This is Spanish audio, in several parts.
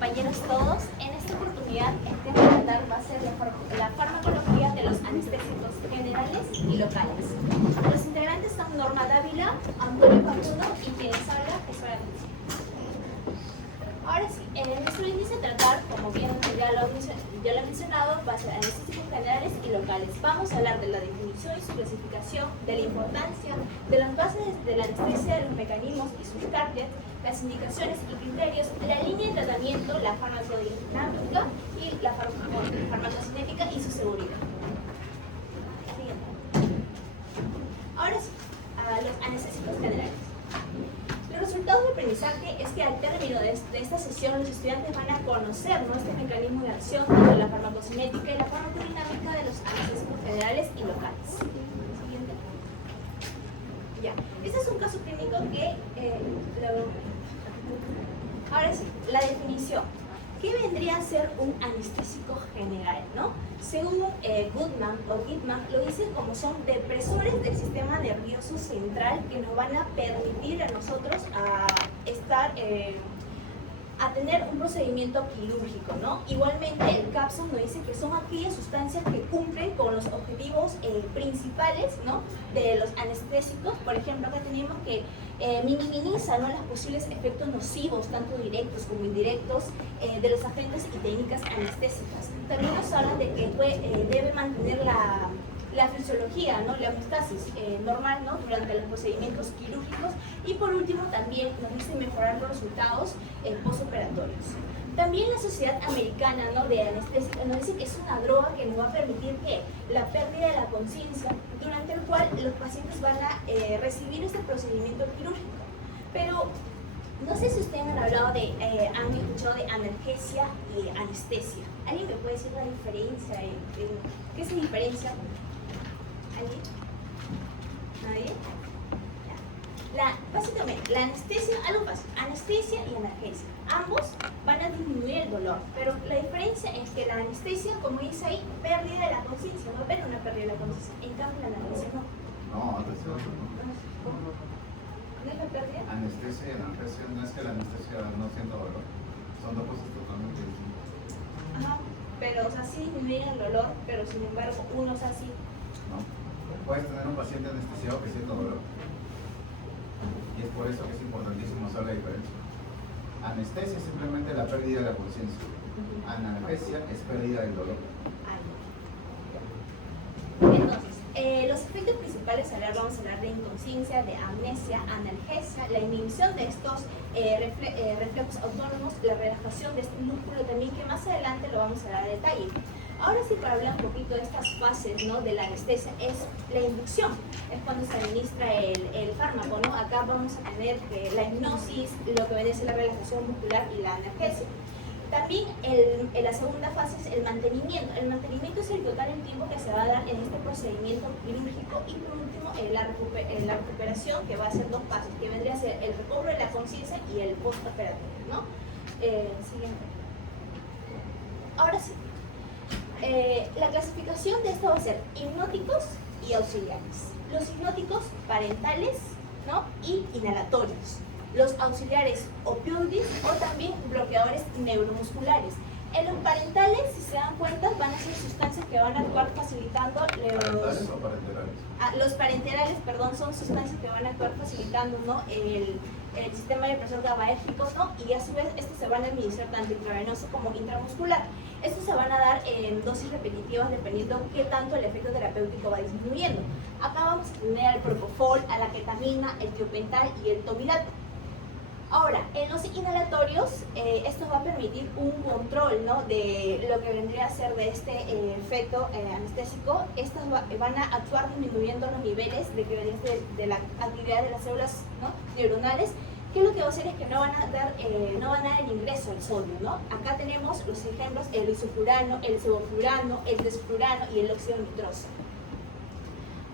compañeros todos. En esta oportunidad el tema a tratar va a ser la farmacología de los anestésicos generales y locales. Los integrantes son Norma Dávila, Antonio Facundo y quien les habla, Jesús Arnaiz. Ahora sí, en nuestro índice a tratar, como bien ya lo he mencionado, va a ser anestésicos generales y locales. Vamos a hablar de la definición y su clasificación, de la importancia, de las bases de la anestesia, de los mecanismos y sus targets, las indicaciones y criterios, la línea de tratamiento, la farmacodinámica y la farmacocinética y su seguridad. Ahora sí, a los anestésicos generales. Los resultados de aprendizaje es que al término de esta sesión los estudiantes van a conocer este mecanismo de acción de la farmacocinética y la farmacodinámica de los anestésicos generales y locales. Siguiente. Ya, este es un caso clínico que ahora sí, la definición. ¿Qué vendría a ser un anestésico general, no? Según Goodman o Gitman, lo dicen como son depresores del sistema nervioso central que nos van a permitir a nosotros a tener un procedimiento quirúrgico, ¿no? Igualmente el Capson nos dice que son aquellas sustancias que cumplen con los objetivos principales, ¿no?, de los anestésicos. Por ejemplo, acá tenemos que minimizan, ¿no?, los posibles efectos nocivos, tanto directos como indirectos, de los agentes y técnicas anestésicas. También nos hablan de que debe mantener la fisiología, ¿no?, la homeostasis normal, ¿no?, durante los procedimientos quirúrgicos, y por último también nos dice mejorar los resultados postoperatorios. También la Sociedad Americana, ¿no?, de Anestesia nos dice que es una droga que nos va a permitir que la pérdida de la conciencia, durante el cual los pacientes van a recibir este procedimiento quirúrgico. Pero no sé si ustedes han escuchado de analgesia y anestesia. ¿Alguien me puede decir la diferencia? ¿Qué se diferencia? ¿Alguien? ¿Nadie? Básicamente, la anestesia, algo fácil, anestesia y analgesia. Ambos van a disminuir el dolor, pero la diferencia es que la anestesia, como dice ahí, pérdida de la conciencia, va a haber una pérdida de la conciencia. En cambio, la analgesia no. No, atención. ¿No es la pérdida? Anestesia y analgesia, no es que la anestesia no sienta dolor. Son dos cosas totalmente distintas. Ajá, pero o sea, sí disminuyen el dolor, pero sin embargo, uno es así. ¿No? Puedes tener un paciente anestesiado que sienta dolor. Y es por eso que es importantísimo saber la diferencia. Anestesia es simplemente la pérdida de la conciencia. Analgesia es pérdida del dolor. Entonces, los efectos principales vamos a hablar de inconsciencia, de amnesia, analgesia, la inhibición de estos reflejos autónomos, la relajación de este músculo también, que más adelante lo vamos a dar a detalle. Ahora sí, para hablar un poquito de estas fases, ¿no?, de la anestesia, es la inducción, es cuando se administra el fármaco, ¿no? Acá vamos a tener la hipnosis, lo que viene a ser la relajación muscular y la analgesia. También la segunda fase es el mantenimiento. El mantenimiento es el total el tiempo que se va a dar en este procedimiento quirúrgico, y por último la recuperación, que va a ser dos fases, que vendría a ser el recobro de la conciencia y el postoperatorio, ¿no? Siguiente. Ahora sí. La clasificación de esto va a ser hipnóticos y auxiliares. Los hipnóticos parentales, ¿no?, y inhalatorios. Los auxiliares opioides o también bloqueadores neuromusculares. En los parentales, si se dan cuenta, van a ser sustancias que van a actuar facilitando ¿Parentales o parenterales? los parenterales, perdón, son sustancias que van a actuar facilitando, ¿no?, el sistema depresor GABAérgico, ¿no?, y a su vez estos se van a administrar tanto intravenoso como intramuscular. Estos se van a dar en dosis repetitivas dependiendo qué tanto el efecto terapéutico va disminuyendo. Acá vamos a tener al propofol, a la ketamina, el tiopental y el tomidato. Ahora, en los inhalatorios, esto va a permitir un control, ¿no?, de lo que vendría a ser de este efecto anestésico. Estos van a actuar disminuyendo los niveles de la actividad de las células, ¿no?, neuronales, que lo que va a hacer es que no van a dar el ingreso al sodio, ¿no? Acá tenemos los ejemplos: el isoflurano, el sevoflurano, el desflurano y el óxido nitroso.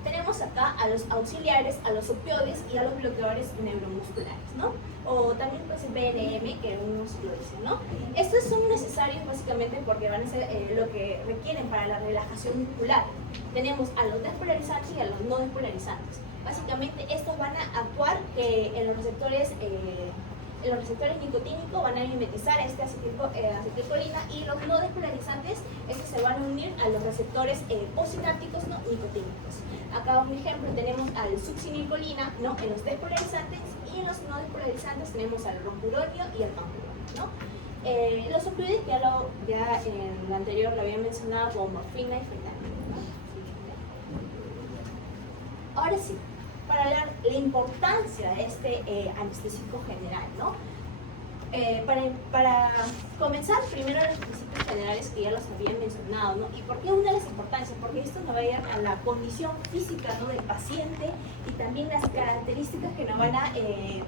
Tenemos acá a los auxiliares, a los opioides y a los bloqueadores neuromusculares, ¿no? O también pues el BNM, que unos lo dicen, ¿no? Estos son necesarios básicamente porque van a ser lo que requieren para la relajación muscular. Tenemos a los despolarizantes y a los no despolarizantes. Básicamente estos van a actuar en los receptores Los receptores nicotínicos van a mimetizar esta acetilcolina y los no despolarizantes estos se van a unir a los receptores posinápticos no nicotínicos. Acá un ejemplo tenemos al succinilcolina ¿no? en los despolarizantes y en los no despolarizantes tenemos al roncuronio y al pancuronio. ¿no? Los opioides ya en el anterior lo había mencionado como morfina y fentanilo. ¿no? Ahora sí, para hablar la importancia de este anestésico general, ¿no? Para comenzar, primero los principios generales que ya los había mencionado, ¿no? ¿Y por qué una de las importancias? Porque esto nos va a ir a la condición física ¿no? del paciente y también las características que nos van a de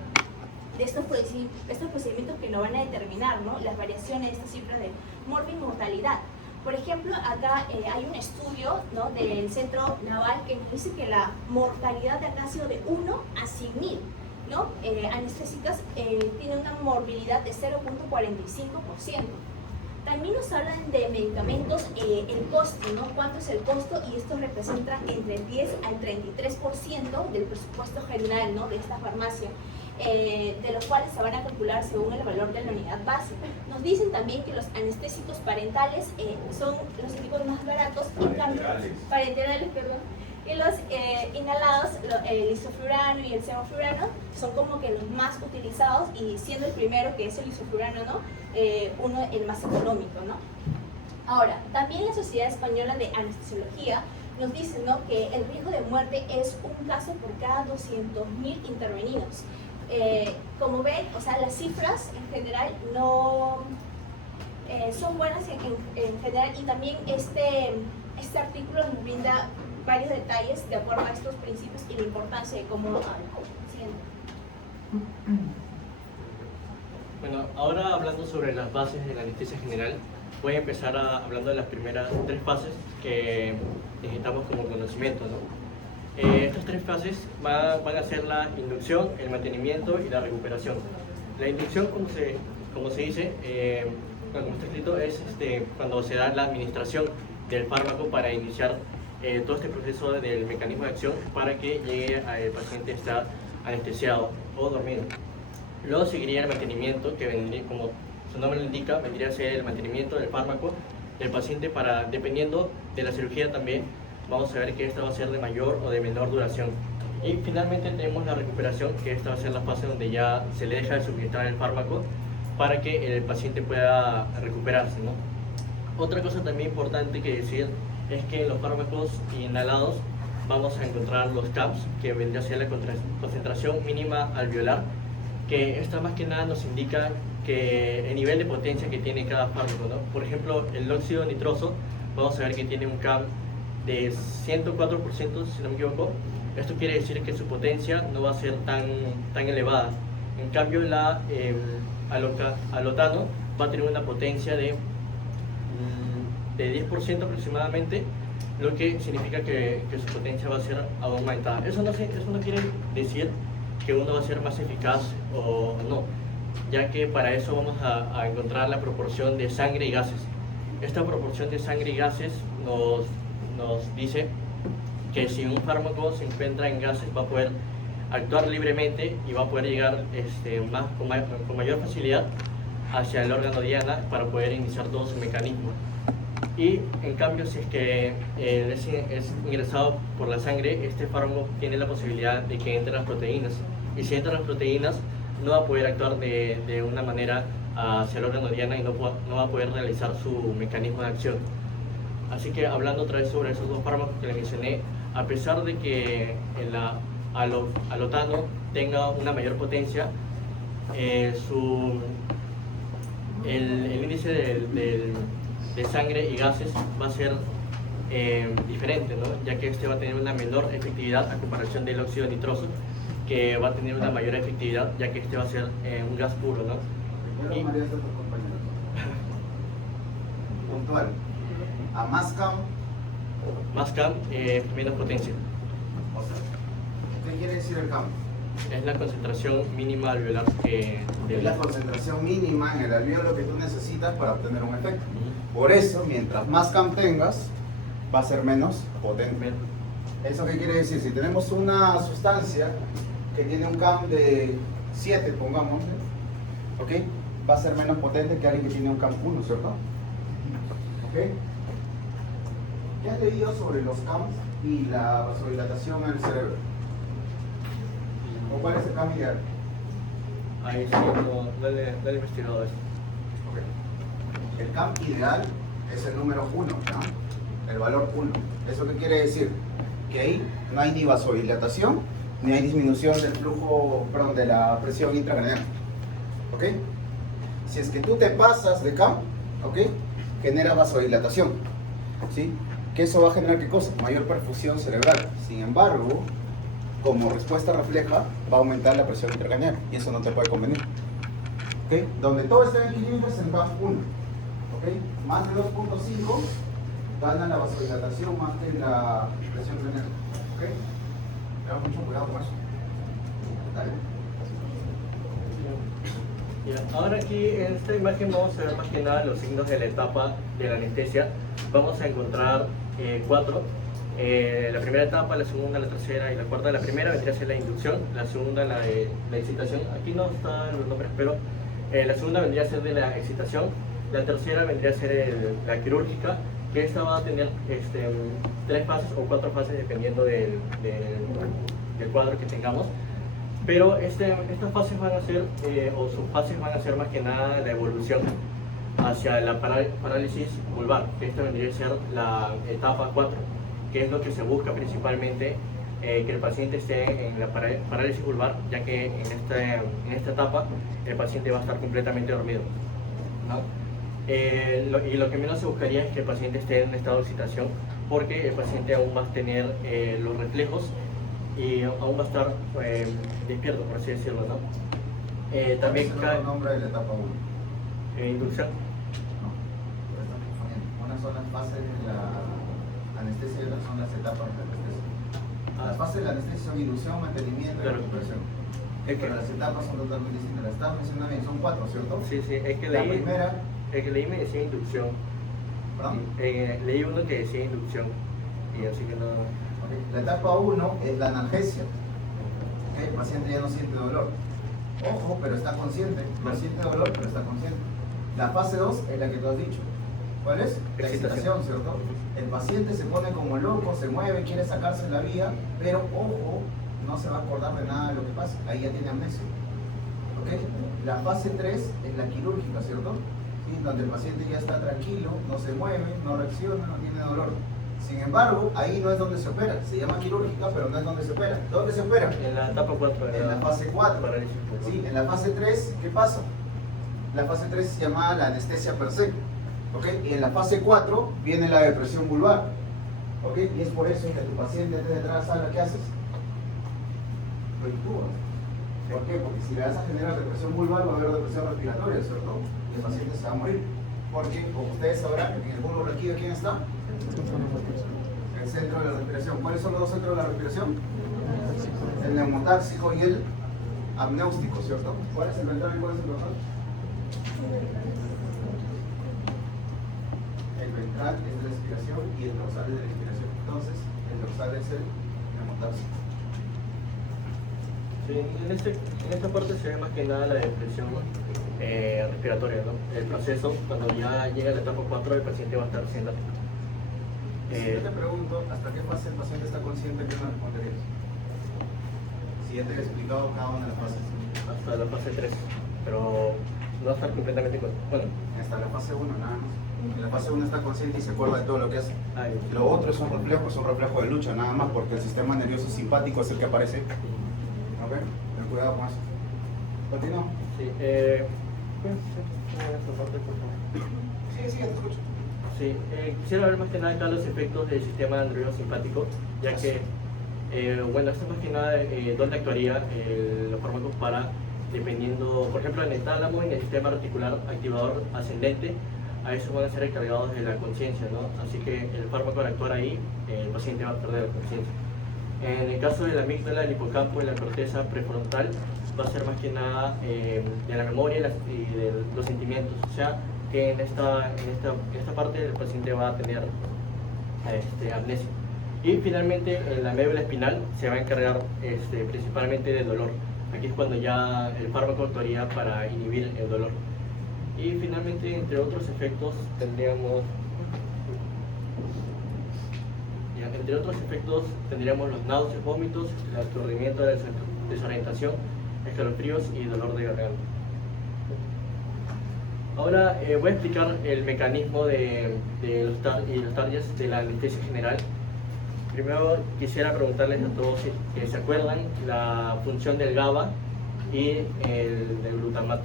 estos procedimientos que nos van a determinar ¿no? las variaciones de estas cifras de mortalidad. Por ejemplo, acá hay un estudio ¿no? del Centro Naval que nos dice que la mortalidad de acá ha sido de 1 a 100.000, ¿no? Anestésicas tiene una morbilidad de 0.45%. También nos hablan de medicamentos, el costo, ¿no? ¿Cuánto es el costo? Y esto representa entre el 10 al 33% del presupuesto general ¿no? de esta farmacia. De los cuales se van a calcular según el valor de la unidad base. Nos dicen también que los anestésicos parentales son los equipos más baratos parenterales, perdón, y los inhalados, el isoflurano y el sevoflurano son como que los más utilizados y siendo el primero que es el isoflurano, ¿no? El más económico, ¿no? Ahora, también la Sociedad Española de Anestesiología nos dice ¿no? que el riesgo de muerte es un caso por cada 200.000 intervenidos. Como ven, o sea, las cifras en general no son buenas en general y también este artículo nos brinda varios detalles de acuerdo a estos principios y la importancia de cómo habla. Bueno, ahora hablando sobre las bases de la anestesia general, voy a empezar hablando de las primeras 3 fases que necesitamos como conocimiento, ¿no? Estas 3 fases van a ser la inducción, el mantenimiento y la recuperación. La inducción, como se dice, como está escrito, es cuando se da la administración del fármaco para iniciar todo este proceso del mecanismo de acción para que llegue al paciente está anestesiado o dormido. Luego seguiría el mantenimiento, que vendría, como su nombre lo indica, vendría a ser el mantenimiento del fármaco del paciente dependiendo de la cirugía también. Vamos a ver que esta va a ser de mayor o de menor duración. Y finalmente tenemos la recuperación, que esta va a ser la fase donde ya se le deja de suministrar el fármaco para que el paciente pueda recuperarse, ¿no? Otra cosa también importante que decir es que en los fármacos inhalados vamos a encontrar los CAPS, que vendría a ser la concentración mínima alveolar, que esta más que nada nos indica que el nivel de potencia que tiene cada fármaco, ¿no? Por ejemplo, el óxido nitroso, vamos a ver que tiene un CAP de 104%, si no me equivoco. Esto quiere decir que su potencia no va a ser tan elevada. En cambio, la alotano va a tener una potencia de 10% aproximadamente, lo que significa que su potencia va a ser aumentada. Eso no quiere decir que uno va a ser más eficaz o no, ya que para eso vamos a encontrar la proporción de sangre y gases. Esta proporción de sangre y gases nos dice que si un fármaco se encuentra en gases va a poder actuar libremente y va a poder llegar con mayor facilidad hacia el órgano diana para poder iniciar todo su mecanismo. Y en cambio, si es que es ingresado por la sangre, este fármaco tiene la posibilidad de que entren las proteínas. Y si entran las proteínas, no va a poder actuar de una manera hacia el órgano diana y no va a poder realizar su mecanismo de acción. Así que hablando otra vez sobre esos 2 fármacos que les mencioné, a pesar de que el alotano tenga una mayor potencia, el índice de sangre y gases va a ser diferente, ¿no? Ya que este va a tener una menor efectividad a comparación del óxido nitroso, que va a tener una mayor efectividad, ya que este va a ser un gas puro, ¿no? Y puntual. A más CAM. Más CAM, menos potencia. O sea, ¿qué quiere decir el CAM? Es la concentración mínima alveolar Es la concentración mínima en el alveolo que tú necesitas para obtener un efecto. Por eso, mientras más CAM tengas, va a ser menos potente. ¿Eso qué quiere decir? Si tenemos una sustancia que tiene un CAM de 7, pongamos, ¿Ok? Va a ser menos potente que alguien que tiene un CAM 1, ¿cierto? ¿Ok? ¿Qué has leído sobre los CAMs y la vasodilatación en el cerebro? ¿O cuál es el CAM ideal? Ahí sí, no le he investigado eso. Ok. El CAM ideal es el número 1, ¿no? El valor 1. ¿Eso qué quiere decir? Que ahí no hay ni vasodilatación ni hay disminución del flujo, perdón, de la presión intracraneal. ¿Ok? Si es que tú te pasas de CAM, ¿ok? Genera vasodilatación, ¿sí? Que eso va a generar ¿qué cosa? Mayor perfusión cerebral. Sin embargo, como respuesta refleja, va a aumentar la presión intracraneal y eso no te puede convenir. ¿Ok? Donde todo está en equilibrio es en CAM 1. ¿Ok? Más de 2.5 gana la vasodilatación más que la presión craneal. ¿Ok? Tengan mucho cuidado con eso. Dale. Ya, ahora aquí en esta imagen vamos a ver más que nada los signos de la etapa de la anestesia. Vamos a encontrar 4. La primera etapa, la segunda, la tercera y la cuarta. La primera vendría a ser la inducción, la segunda la excitación. Aquí no están los nombres, pero la segunda vendría a ser de la excitación. La tercera vendría a ser la quirúrgica, que esta va a tener 3 fases o 4 fases dependiendo del cuadro que tengamos. Pero estas fases van a ser, o sus fases van a ser más que nada la evolución hacia la parálisis vulvar, que esta vendría a ser la etapa 4, que es lo que se busca principalmente, que el paciente esté en la parálisis vulvar, ya que en esta etapa el paciente va a estar completamente dormido, ¿no? Y lo que menos se buscaría es que el paciente esté en estado de excitación, porque el paciente aún va a tener los reflejos y aún va a estar despierto, por así decirlo, ¿no? También ¿Cuál es el nombre de la etapa 1? Inducción. No, pero están confundiendo. Unas son las fases de la anestesia y otras son las etapas de la anestesia. Las fases de la anestesia son inducción, mantenimiento y Claro. recuperación. Pero las etapas son totalmente distintas. Las estás mencionando bien, son 4, ¿cierto? Sí, es que La primera, el que leí me decía inducción. ¿perdón? Leí uno que decía inducción, y así que no... Ok. La etapa 1 es la analgesia. Ok, el paciente ya no siente dolor. Ojo, pero está consciente. No siente dolor, pero está consciente. La fase 2 es la que tú has dicho. ¿Cuál es? La excitación, ¿cierto? El paciente se pone como loco, se mueve, quiere sacarse la vía, pero ojo, no se va a acordar de nada de lo que pasa. Ahí ya tiene amnesia. ¿Ok? La fase 3 es la quirúrgica, ¿cierto? ¿Sí? Donde el paciente ya está tranquilo, no se mueve, no reacciona, no tiene dolor. Sin embargo, ahí no es donde se opera. Se llama quirúrgica, pero no es donde se opera. ¿Dónde se opera? En la etapa 4. En la fase 4. Parálisis vulvar. Sí, en la fase 3, ¿qué pasa? La fase 3 se llama la anestesia per se. ¿Ok? Y en la fase 4 viene la depresión vulvar. ¿Ok? Y es por eso que tu paciente antes de entrar a la sala, ¿qué haces? Lo intubas. ¿Por qué? Porque si le vas a generar depresión vulvar va a haber depresión respiratoria, ¿cierto? Y el paciente se va a morir. Porque, como ustedes sabrán, en el bulbo raquídeo, ¿quién está? El centro de la respiración. ¿Cuáles son los dos centros de la respiración? El neumotáxico y el amnéustico, ¿cierto? ¿Cuál es el ventral y cuál es el dorsal? El ventral es de respiración y el dorsal es de respiración. Entonces, el dorsal es el neumotáxico. Sí, en esta parte se ve más que nada la depresión respiratoria, ¿no? El proceso, cuando ya llega a la etapa 4, el paciente va a estar siendo... Si yo te pregunto, ¿hasta qué fase el paciente está consciente que no responderías? Si ya te he explicado cada una de las fases. hasta la fase 3, pero no está completamente bueno. Hasta la fase 1 nada más. En la fase 1 está consciente y se acuerda de todo lo que hace. Ahí. Lo otro es un reflejo de lucha nada más, porque el sistema nervioso simpático es el que aparece. ¿Ok? Ten cuidado con eso. ¿Continúa? Sí, pues, esta parte, por favor. Sí, te escucho. Sí, quisiera ver más que nada acá los efectos del sistema nervioso-simpático, ya que, bueno, esto más que nada, ¿dónde actuaría los fármacos para, dependiendo, por ejemplo, en el tálamo, en el sistema reticular activador ascendente, a eso van a ser encargados de la conciencia, ¿no? Así que el fármaco al actuar ahí, el paciente va a perder la conciencia. En el caso de la amígdala, el hipocampo y la corteza prefrontal, va a ser más que nada de la memoria y de los sentimientos, o sea, que en esta parte el paciente va a tener amnesia. Y finalmente en la médula espinal se va a encargar principalmente del dolor. Aquí es cuando ya el fármaco actuaría para inhibir el dolor. Y finalmente, entre otros efectos, tendríamos los náuseas, vómitos, el aturdimiento, desorientación, escalofríos y dolor de garganta. Ahora voy a explicar el mecanismo de los targets de la anestesia general. Primero quisiera preguntarles a todos si se acuerdan la función del GABA y el del glutamato.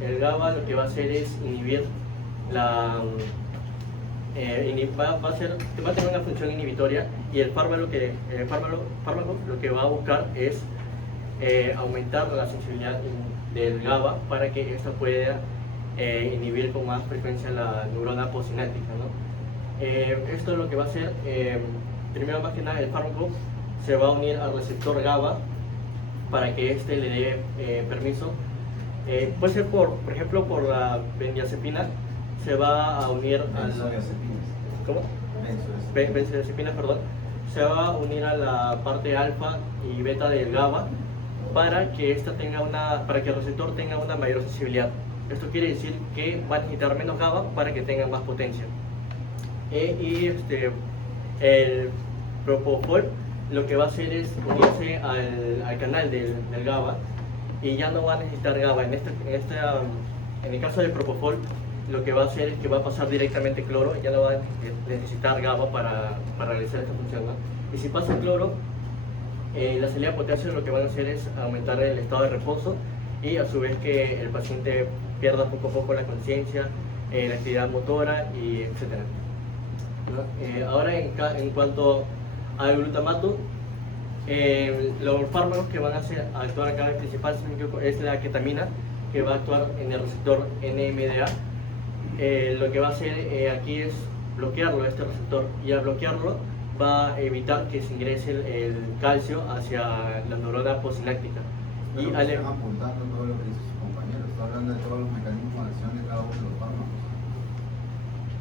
El GABA lo que va a hacer es inhibir va a tener una función inhibitoria, y el fármaco lo que va a buscar es aumentar la sensibilidad del GABA para que ésta pueda inhibir con más frecuencia la neurona postsináptica, ¿no? Esto lo que va a hacer, primero más que nada, el fármaco se va a unir al receptor GABA para que éste le dé permiso. Puede ser por ejemplo, por la benzodiazepina, se va a unir a la... ¿Cómo? Benzodiazepina, perdón. Se va a unir a la parte alfa y beta del GABA para que el receptor tenga una mayor sensibilidad. Esto quiere decir que va a necesitar menos GABA para que tenga más potencia. El propofol lo que va a hacer es unirse al canal del GABA, y ya no va a necesitar GABA. En el caso del propofol, lo que va a hacer es que va a pasar directamente cloro, ya no va a necesitar GABA para realizar esta función, ¿no? Y si pasa cloro, la salida de potasio lo que van a hacer es aumentar el estado de reposo, y a su vez que el paciente pierda poco a poco la conciencia, la actividad motora, y etc. ¿No? Ahora en cuanto al glutamato, los fármacos que van a actuar acá, el principal es la ketamina, que va a actuar en el receptor NMDA. Lo que va a hacer aquí es bloquearlo, este receptor, y al bloquearlo va a evitar que se ingrese el calcio hacia la neurona postsináptica. Y están apuntando todo lo que dice su compañero, está hablando de todos los mecanismos de acción de cada uno de los fármacos.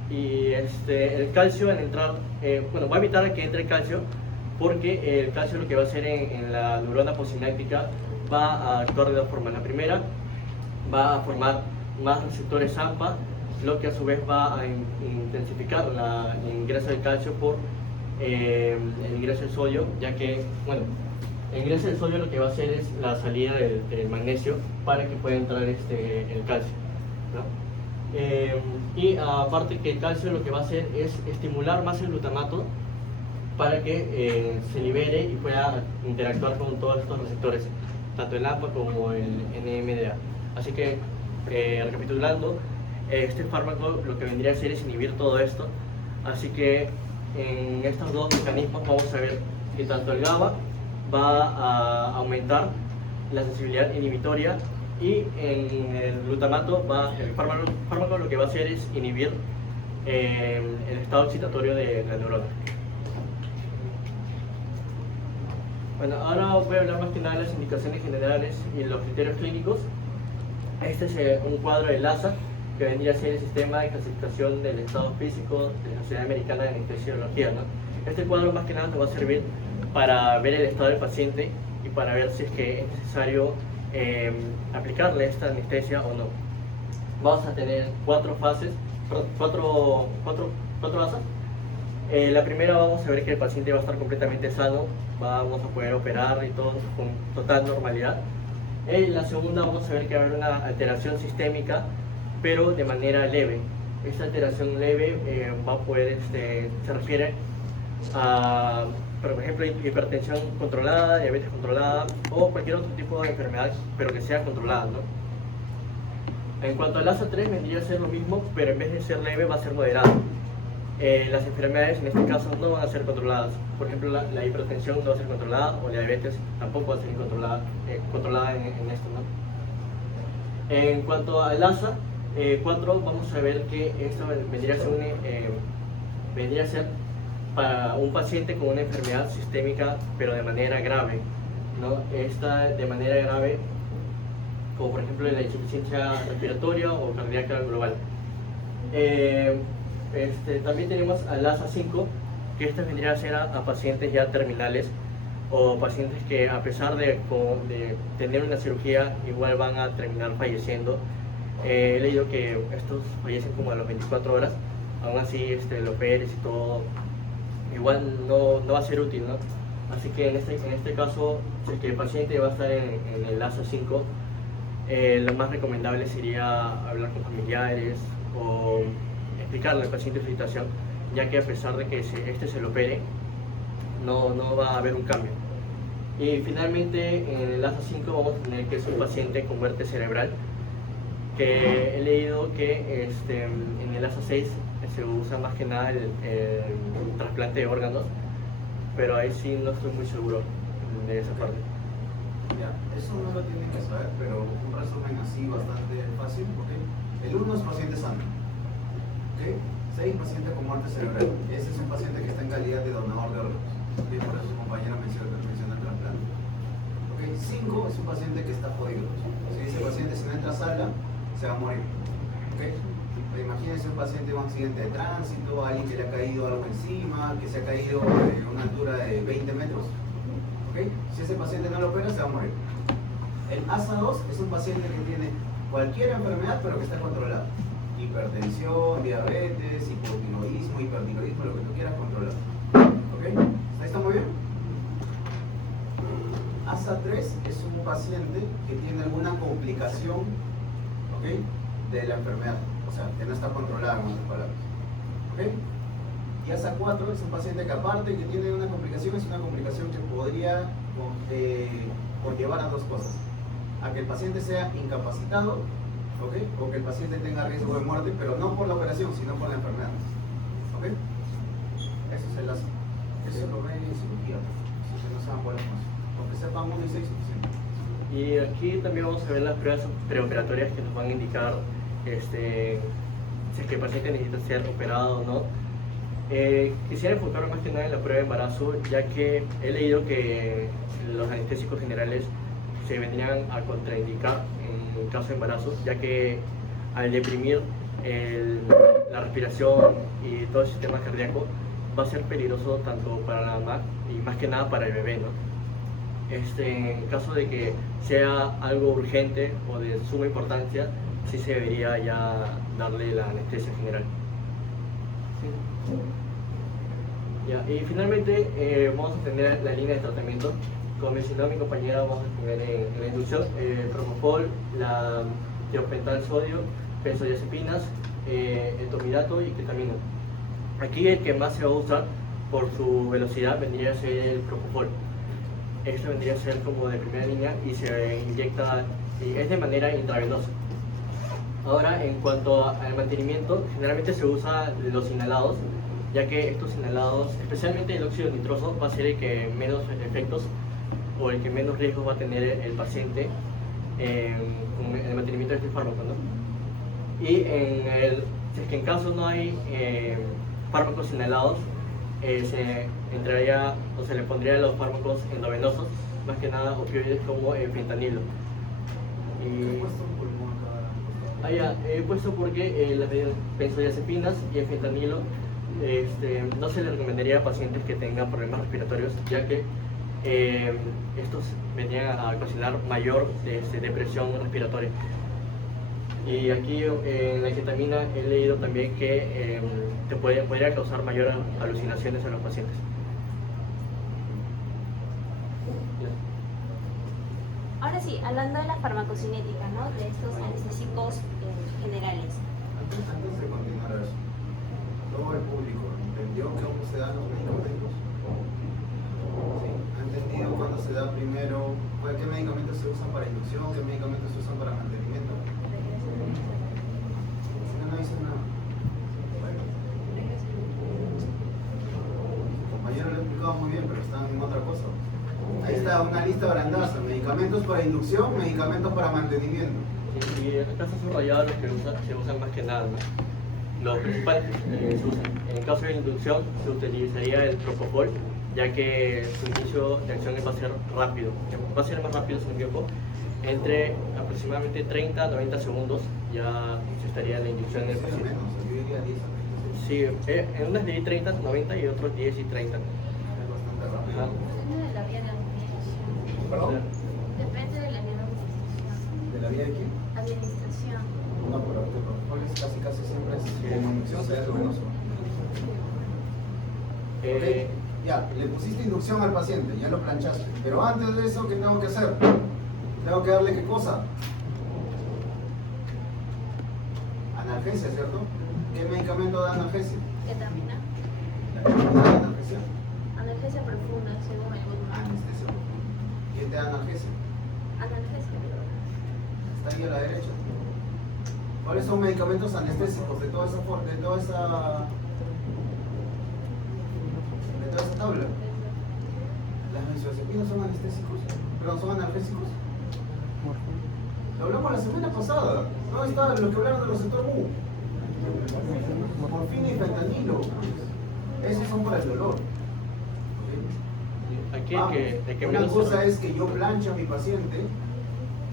Y el calcio, al entrar, va a evitar que entre el calcio, porque el calcio lo que va a hacer en la neurona postsináptica va a actuar de dos formas. La primera, va a formar más receptores AMPA, lo que a su vez va a intensificar el ingreso del calcio por el ingreso del sodio, ya que, el ingreso del sodio lo que va a hacer es la salida del magnesio para que pueda entrar el calcio, ¿no? Y aparte que el calcio lo que va a hacer es estimular más el glutamato para que se libere y pueda interactuar con todos estos receptores, tanto el AMPA como el NMDA. Así que, recapitulando, este fármaco lo que vendría a hacer es inhibir todo esto. Así que en estos dos mecanismos vamos a ver que tanto el GABA va a aumentar la sensibilidad inhibitoria, y en el glutamato el fármaco lo que va a hacer es inhibir el estado excitatorio de la neurona. Bueno, ahora voy a hablar más que nada de las indicaciones generales y los criterios clínicos. Este es un cuadro de LASA, que vendría a ser el sistema de clasificación del estado físico de la Sociedad Americana de Anestesiología, ¿no? Este cuadro más que nada nos va a servir para ver el estado del paciente y para ver si es que es necesario aplicarle esta anestesia o no. Vamos a tener cuatro fases. La primera, vamos a ver que el paciente va a estar completamente sano, vamos a poder operar y todo con total normalidad. En la segunda, vamos a ver que va a haber una alteración sistémica, pero de manera leve. Esta alteración leve va a poder, se refiere a, por ejemplo, hipertensión controlada, diabetes controlada o cualquier otro tipo de enfermedad, pero que sea controlada, ¿no? En cuanto al ASA3, vendría a ser lo mismo, pero en vez de ser leve va a ser moderado. Las enfermedades en este caso no van a ser controladas. Por ejemplo, la hipertensión no va a ser controlada, o la diabetes tampoco va a ser controlada en esto, ¿no? En cuanto al ASA 4, vamos a ver que esto vendría a ser para un paciente con una enfermedad sistémica, pero de manera grave, ¿no? Esta de manera grave, como por ejemplo la insuficiencia respiratoria o cardíaca global. También tenemos al ASA 5, que esta vendría a ser a pacientes ya terminales, o pacientes que a pesar de tener una cirugía igual van a terminar falleciendo. He leído que estos fallecen como a las 24 horas, aún así los PRs y todo igual no va a ser útil, ¿no? Así que en este caso, si es que el paciente va a estar en el ASA 5, lo más recomendable sería hablar con familiares o explicarle al paciente su situación, ya que a pesar de que se lo opere, no va a haber un cambio. Y finalmente en el ASA 5 vamos a tener que es un paciente con muerte cerebral, que he leído que en el ASA 6 se usa más que nada el trasplante de órganos, pero ahí sí no estoy muy seguro de esa parte. Ya, eso no lo tienen que saber, pero un resumen así bastante fácil, ¿ok? El 1 es paciente sano, ¿ok? 6, paciente con muerte cerebral. Ese es un paciente que está en calidad de donador de órganos, ¿ok? Por eso su compañera menciona el trasplante. ¿Ok? 5 es un paciente que está jodido. Si ese paciente si no entra a sala, se va a morir, ¿ok? Imagínense un paciente con un accidente de tránsito, alguien que le ha caído algo encima, que se ha caído de una altura de 20 metros. ¿Okay? Si ese paciente no lo opera, se va a morir. El ASA 2 es un paciente que tiene cualquier enfermedad, pero que está controlada. Hipertensión, diabetes, hipotiroidismo, hipertiroidismo, lo que tú quieras controlar. ¿Ok? ¿Ahí está muy bien? ASA 3 es un paciente que tiene alguna complicación, ¿ok?, de la enfermedad. O sea, que no está controlada, en otras palabras. ¿Ok? Y ASA 4 es un paciente que aparte que tiene una complicación, es una complicación que podría conllevar a dos cosas. A que el paciente sea incapacitado, ¿ok?, o que el paciente tenga riesgo de muerte, pero no por la operación, sino por la enfermedad. ¿Ok? Eso es el ASA. Eso lo ven en cirugía, así que no se van por las cosas. Aunque sepan 1 y 6 suficiente. Y aquí también vamos a ver las pruebas preoperatorias que nos van a indicar si es que el paciente necesita ser operado o no. Quisiera enfocarme más que nada en la prueba de embarazo, ya que he leído que los anestésicos generales se vendrían a contraindicar en caso de embarazo, ya que al deprimir la respiración y todo el sistema cardíaco va a ser peligroso tanto para la mamá y más que nada para el bebé, ¿no? En caso de que sea algo urgente o de suma importancia, sí se debería ya darle la anestesia general. Sí. Ya, y finalmente vamos a tener la línea de tratamiento. Como mencionó mi compañera, vamos a tener en la inducción propofol, la tiopental sodio, benzodiazepinas, etomidato y ketamina. Aquí el que más se va a usar por su velocidad vendría a ser el propofol. Esto vendría a ser como de primera línea y se inyecta, y es de manera intravenosa. Ahora, en cuanto al mantenimiento, generalmente se usa los inhalados, ya que estos inhalados, especialmente el óxido nitroso, va a ser el que menos efectos o el que menos riesgo va a tener el paciente con el mantenimiento de este fármaco, ¿no? Y si es que en caso no hay fármacos inhalados, se entraría o se le pondría los fármacos endovenosos, más que nada opioides como el fentanilo. He puesto porque las benzodiazepinas y el fentanilo no se le recomendaría a pacientes que tengan problemas respiratorios, ya que estos vendrían a ocasionar mayor depresión respiratoria. Y aquí en la ketamina he leído también que podría causar mayores alucinaciones a los pacientes. Ahora sí, hablando de la farmacocinética, ¿no?, de estos anestésicos generales. Antes de continuar eso, todo el público entendió cómo se dan los medicamentos. ¿Sí? ¿Ha entendido cuándo se da primero? ¿Qué medicamentos se usan para inducción? ¿Qué medicamentos se usan para mantenimiento? No dicen nada. Bueno. Mi compañero lo ha explicado muy bien, pero están en otra cosa. Ahí está una lista brandaza: medicamentos para inducción, medicamentos para mantenimiento. Y acá se subrayado los que se usan más que nada, ¿no? Los principales que se usan. En el caso de inducción se utilizaría el propofol, ya que su inicio de acción va a ser rápido. Va a ser más rápido su tiempo. Entre aproximadamente 30 a 90 segundos ya se estaría la inducción del paciente. Menos, yo diría 10 a 20. Sí, en unas de 30 a 90 y otros 10 y 30. Es bastante rápido. Ajá. ¿Perdón? Depende de la vía de administración. ¿De la vía de quién? Administración. No, pero el propofol es casi siempre es como inducción venoso. Ok, ya, le pusiste inducción al paciente, ya lo planchaste. Pero antes de eso, ¿qué tengo que hacer? Tengo que darle ¿qué cosa? Analgesia, ¿cierto? ¿Qué medicamento da analgesia? Ketamina. La ketamina da analgesia. Analgesia profunda, según el Goodman. Anestesia. ¿Quién te da analgesia? Analgesia. Está ahí a la derecha. ¿Cuáles son medicamentos anestésicos de toda esa tabla? Las benzodiazepinas son anestésicos, pero son analgésicos. Lo hablamos la semana pasada. ¿Dónde está lo que hablaron de los sector U? Morfina y fentanilo. Esos son para el dolor. Aquí Vamos, hay que una menos cosa es que yo plancho a mi paciente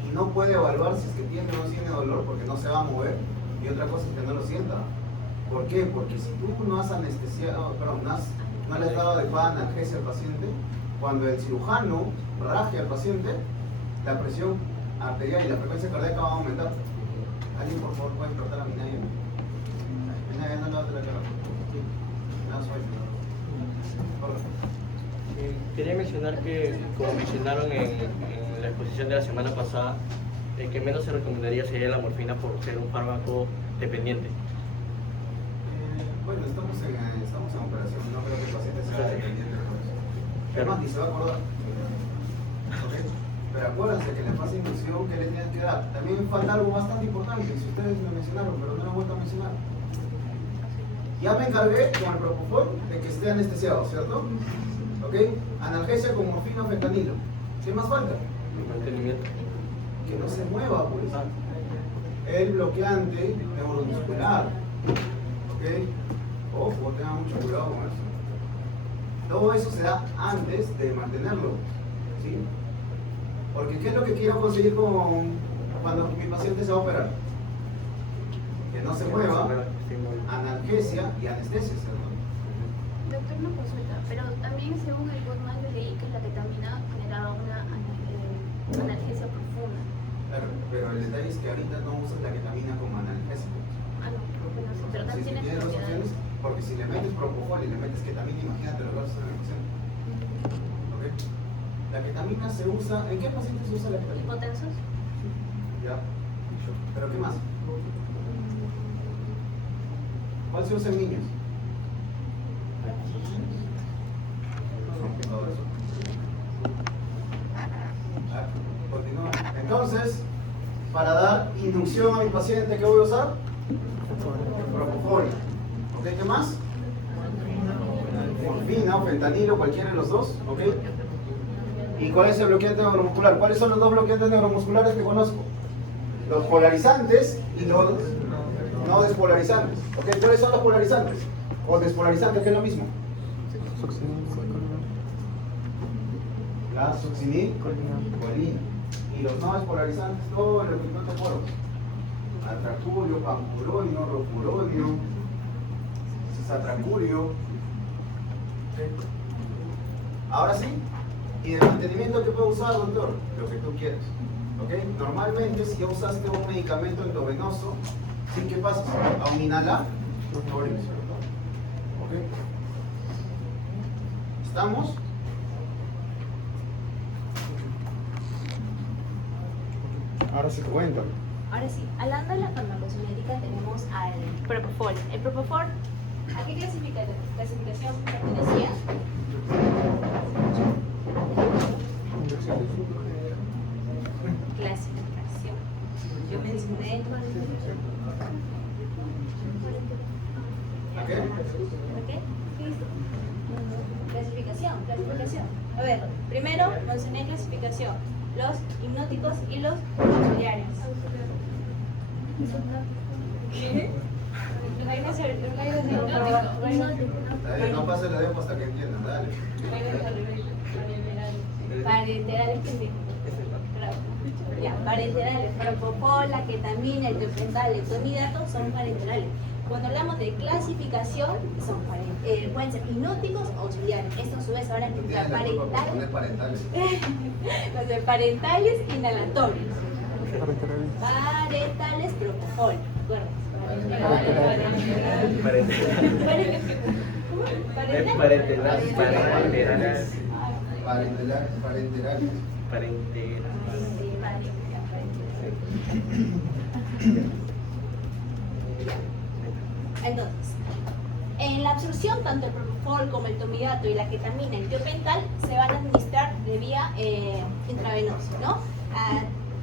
y no puede evaluar si es que tiene o no tiene dolor porque no se va a mover, y otra cosa es que no lo sienta. ¿Por qué? Porque si tú no has anestesiado, perdón, no le has dado adecuada analgesia al paciente, cuando el cirujano raje al paciente, la presión arterial y la frecuencia cardíaca va a aumentar. ¿Alguien por favor puede tratar a mi Naya? Mi Naya, no lávate la cara. No, suelta. Quería mencionar que, como mencionaron en la exposición de la semana pasada, el que menos se recomendaría sería la morfina por ser un fármaco dependiente. Bueno, estamos en operación, no creo que el paciente sea dependiente de eso. Además, ni se va a acordar. ¿Ok? Pero acuérdense que en la fase de inducción, ¿qué le tienen que dar? También falta algo bastante importante, si ustedes lo mencionaron, pero no lo he vuelto a mencionar. Ya me encargué con el propofol de que esté anestesiado, ¿cierto? ¿Ok? Analgesia con morfina o fentanilo. ¿Qué más falta? Mantenimiento. Que no se mueva, pues. El bloqueante neuromuscular. ¿Ok? Ojo, tengan mucho cuidado con eso. Todo eso se da antes de mantenerlo. ¿Sí? Porque ¿qué es lo que quiero conseguir cuando mi paciente se va a operar? Que no se mueva, analgesia y anestesia, ¿cierto? Doctor, una consulta, pero también según el Goodman yo leí que la ketamina generaba una analgesia profunda. Claro, pero el detalle es que ahorita no usas la ketamina como analgésico. Ah, no, porque no sé, pero Si también tiene tienes dos opciones, propiedades. porque si le metes propofol y le metes ketamina, imagínate lo que vas a hacer en la acción. ¿Ok? La ketamina se usa, ¿en qué pacientes se usa la ketamina? ¿Hipotensos? Ya. ¿Pero qué más? ¿Cuál se usa en niños? Todo eso. Continúa. Entonces, para dar inducción a mi paciente, ¿qué voy a usar? Propofol. ¿Ok? ¿Qué más? Morfina o fentanilo, cualquiera de los dos. ¿Ok? ¿Y cuál es el bloqueante neuromuscular? ¿Cuáles son los dos bloqueantes neuromusculares que conozco? Los polarizantes y los no despolarizantes. ¿Ok? ¿Cuáles son los polarizantes? O despolarizantes, que es lo mismo. La succinilcolina. Y los no despolarizantes, todo lo que no te acuerdo. Atracurio, pancuronio, rocuronio, cisatracurio. Ahora sí, ¿y de mantenimiento qué puedo usar, doctor? Lo que tú quieras. ¿Ok? Normalmente, si ya usaste un medicamento endovenoso, ¿sí qué pasa? A un inhalar, ¿ok? ¿Estamos? Ahora sí te cuento. Ahora sí, hablando de la farmacocinética tenemos al propofol. El propofol, ¿a qué clasificación pertenecía? Clasificación. Yo mencioné. ¿Ok? ¿Ok? Clasificación. A ver, primero mencioné clasificación. Los hipnóticos y los auxiliares. ¿Qué? Dale, no pases la depo hasta que entiendan, dale. Parenterales, pendejo. Ya, parenterales, propofol, la ketamina, el tiopental, el tonidato son parenterales. Cuando hablamos de clasificación, pueden ser hipnóticos o auxiliares. Esto a su vez se van a encontrar Parentales. los de parentales inhalatorios. Parentales propofol. Entonces, en la absorción, tanto el propofol como el tomidato y la ketamina y el tiopental se van a administrar de vía intravenosa, ¿no?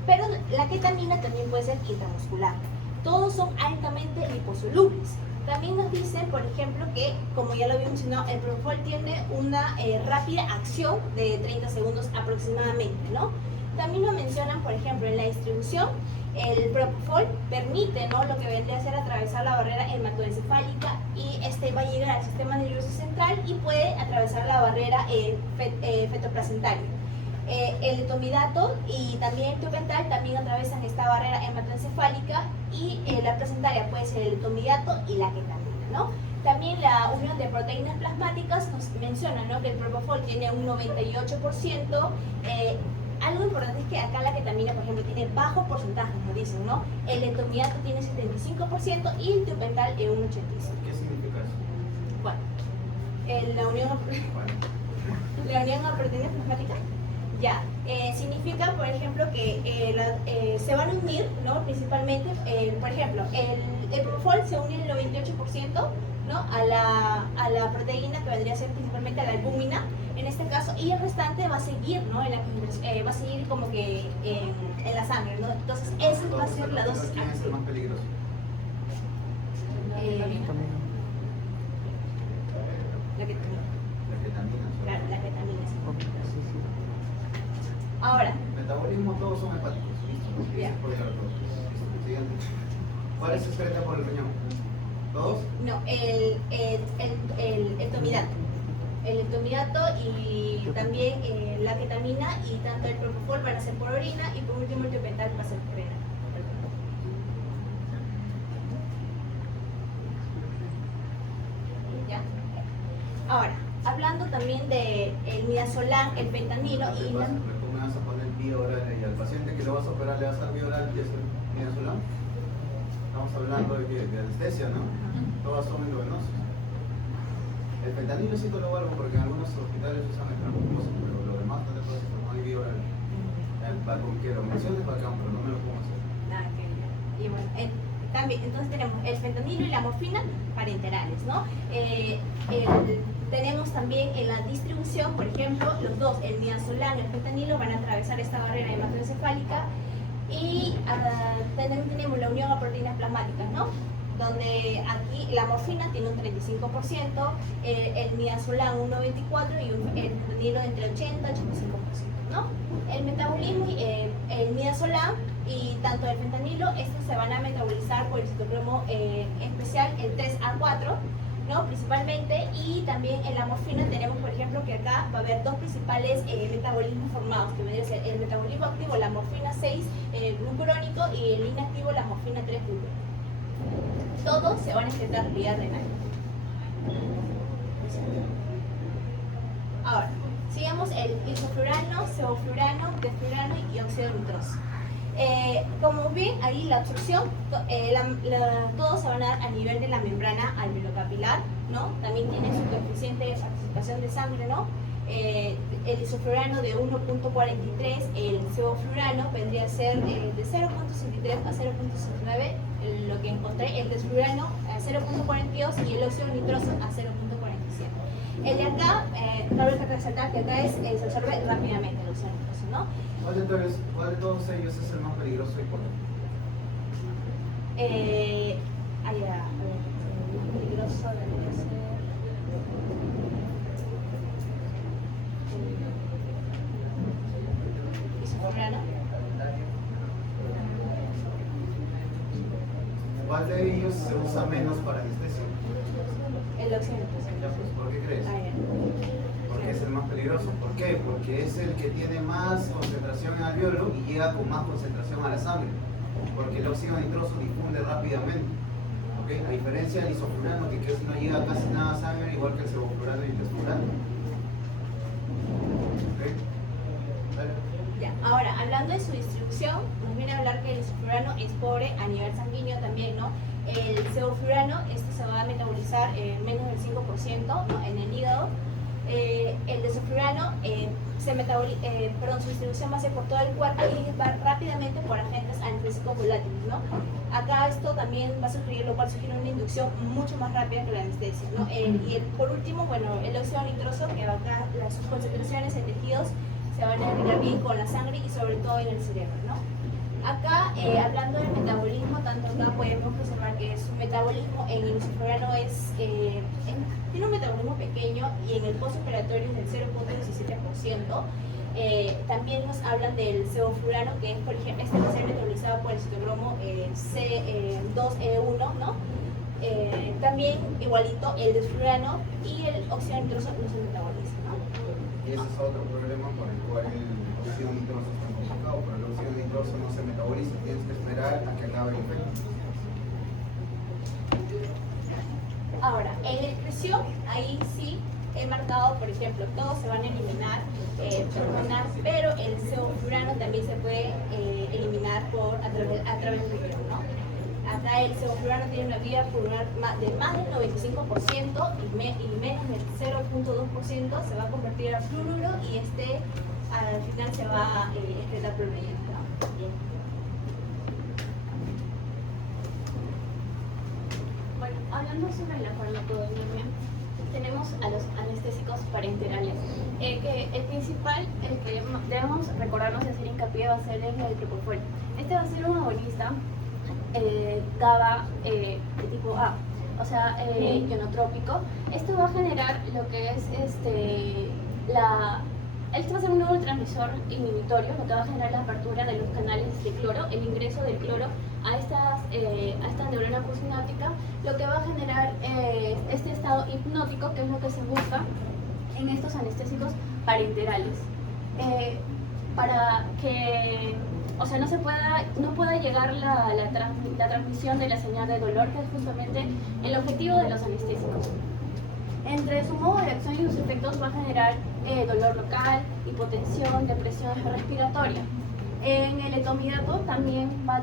Pero la ketamina también puede ser intramuscular. Todos son altamente liposolubles. También nos dicen, por ejemplo, que, como ya lo había mencionado, el propofol tiene una rápida acción de 30 segundos aproximadamente, ¿no? También nos mencionan, por ejemplo, en la distribución, el propofol permite, ¿no?, lo que vendría a ser atravesar la barrera hematoencefálica y este va a llegar al sistema nervioso central y puede atravesar la barrera fetoplacentaria. El tomidato y también el tiopental también atravesan esta barrera hematoencefálica y la placentaria puede ser el tomidato y la ketamina, ¿no? También la unión de proteínas plasmáticas nos menciona, ¿no?, que el propofol tiene un 98%. Algo importante es que acá la ketamina, por ejemplo, tiene bajo porcentaje, nos dicen, ¿no? El tomidato tiene 75% y el tiopental un 85%. ¿Qué significa eso? Bueno, la unión a proteínas plasmáticas. Ya, significa, por ejemplo, que se van a unir, ¿no?, principalmente, por ejemplo, el propofol se une el 98%, ¿no?, a la proteína que vendría a ser principalmente a la albúmina, en este caso, y el restante va a seguir, ¿no?, va a seguir como que en la sangre, ¿no? Entonces, esa va a ser la dosis ¿Quién es el más peligroso? La ketamina. La ketamina. Claro, la ketamina, sí. Ahora, Metabolismo, todos son hepáticos. Listo. Ya. Siguiente. ¿Cuál es excreta por el riñón? ¿Todos? no, el tomidato. El tomidato y también la ketamina y tanto el propofol van a ser por orina y por último el tiopental va a ser por orina. ¿Ya? Ahora, hablando también de el midazolam, el fentanilo y la... ¿Tú me vas a poner vía oral y al paciente que lo vas a operar le vas a dar vía oral y es el midazolam? Estamos hablando de anestesia, ¿no? Todas son endovenosos. El fentanilo sí te lo valgo porque en algunos hospitales usan el transmucoso, pero lo demás no te puedo hacer, no hay vía oral. Con que lo menciones bacán, pero no me lo puedo hacer. Nada que ver. Y bueno, también, entonces tenemos el fentanilo y la morfina parenterales, ¿no? Tenemos también en la distribución, por ejemplo, los dos, el midazolam y el fentanilo, van a atravesar esta barrera hematoencefálica y también tenemos la unión a proteínas plasmáticas, ¿no?, donde aquí la morfina tiene un 35%, el midazolam un 94% y el fentanilo entre 80 y 85%, ¿no? El metabolismo, el midazolam y tanto el fentanilo, estos se van a metabolizar por el citocromo especial, el 3A4, ¿no?, principalmente, y también en la morfina tenemos, por ejemplo, que acá va a haber dos principales metabolismos formados, que vendría a ser el metabolismo activo, la morfina 6 glucurónico, y el inactivo, la morfina 3 glucurónico. Todos se van a excretar vía renal. Ahora, sigamos el isoflurano, sevoflurano, desflurano y óxido nitroso. Como ven, ahí la absorción, todos se van a dar a nivel de la membrana alveolocapilar, ¿no? También tiene su coeficiente de participación de sangre, ¿no? El isoflurano de 1.43, el sevoflurano vendría a ser de 0.63 a 0.69, lo que encontré, el desflurano a 0.42 y el óxido nitroso a 0.47. El de acá, cabe resaltar que acá se absorbe rápidamente el óxido nitroso, ¿no? ¿Cuál de todos ellos es el más peligroso y por qué? A ver, el más peligroso debería ser... isoflurano. ¿Cuál de ellos se usa menos para anestesia? El óxido nitroso. Ya, pues, ¿por qué crees? Porque es el más peligroso. ¿Por qué? Porque es el que tiene más concentración en alveolo y llega con más concentración a la sangre. Porque el óxido nitroso difunde rápidamente. ¿ok? A diferencia del isoflurano, que casi no llega casi nada a sangre, igual que el sevoflurano y el desflurano. ¿Ok? Dale. Ya, ahora, hablando de su distribución, nos viene a hablar que el isoflurano es pobre a nivel sanguíneo también, ¿no? El sevoflurano, se va a metabolizar menos del 5%, ¿no? En el hígado. El desoflurano, su distribución va a ser por todo el cuerpo y va rápidamente por agentes anestésicos volátiles, ¿no? Acá esto también va a sugerir, lo cual sugiere una inducción mucho más rápida que la anestesia, ¿no? Por último, bueno, el óxido nitroso, que acá sus concentraciones en tejidos se van a irrigar bien con la sangre y sobre todo en el cerebro, ¿no? Acá, hablando del metabolismo, tanto acá podemos observar que su metabolismo en el isoflurano tiene un metabolismo pequeño y en el postoperatorio es del 0.17%. También nos hablan del sevoflurano, que es, por ejemplo, va a ser metabolizado por el citocromo C2E1, ¿no? También, igualito, el desflurano y el óxido nitroso no se metabolizan, ¿no? Y ese es otro problema por el cual el óxido nitroso está complicado, pero el óxido nitroso no se metaboliza, tienes que esperar a que acabe el efecto. Ahora, en la excreción, ahí sí he marcado, por ejemplo, todos se van a eliminar, pero el sevoflurano también se puede eliminar a través del riñón, ¿no? Acá el sevoflurano tiene una vía pulmonar de más del 95% y menos del 0.2% se va a convertir a fluoruro y al final se va a excretar por el riñón, ¿no? Bueno, hablando sobre la farmacodinamia, tenemos a los anestésicos parenterales, que el principal, el que debemos recordarnos y hacer hincapié va a ser el propofol. Este va a ser un agonista GABA de tipo A, o sea, ionotrópico. Esto va a generar lo que es este va a ser un neurotransmisor inhibitorio, lo que va a generar la apertura de los canales de cloro, el ingreso del cloro a esta neurona postsináptica, lo que va a generar este estado hipnótico, que es lo que se busca en estos anestésicos parenterales, para que no pueda llegar la transmisión de la señal de dolor, que es justamente el objetivo de los anestésicos. Entre su modo de acción y sus efectos va a generar dolor local, hipotensión, depresión respiratoria. En el etomidato también va a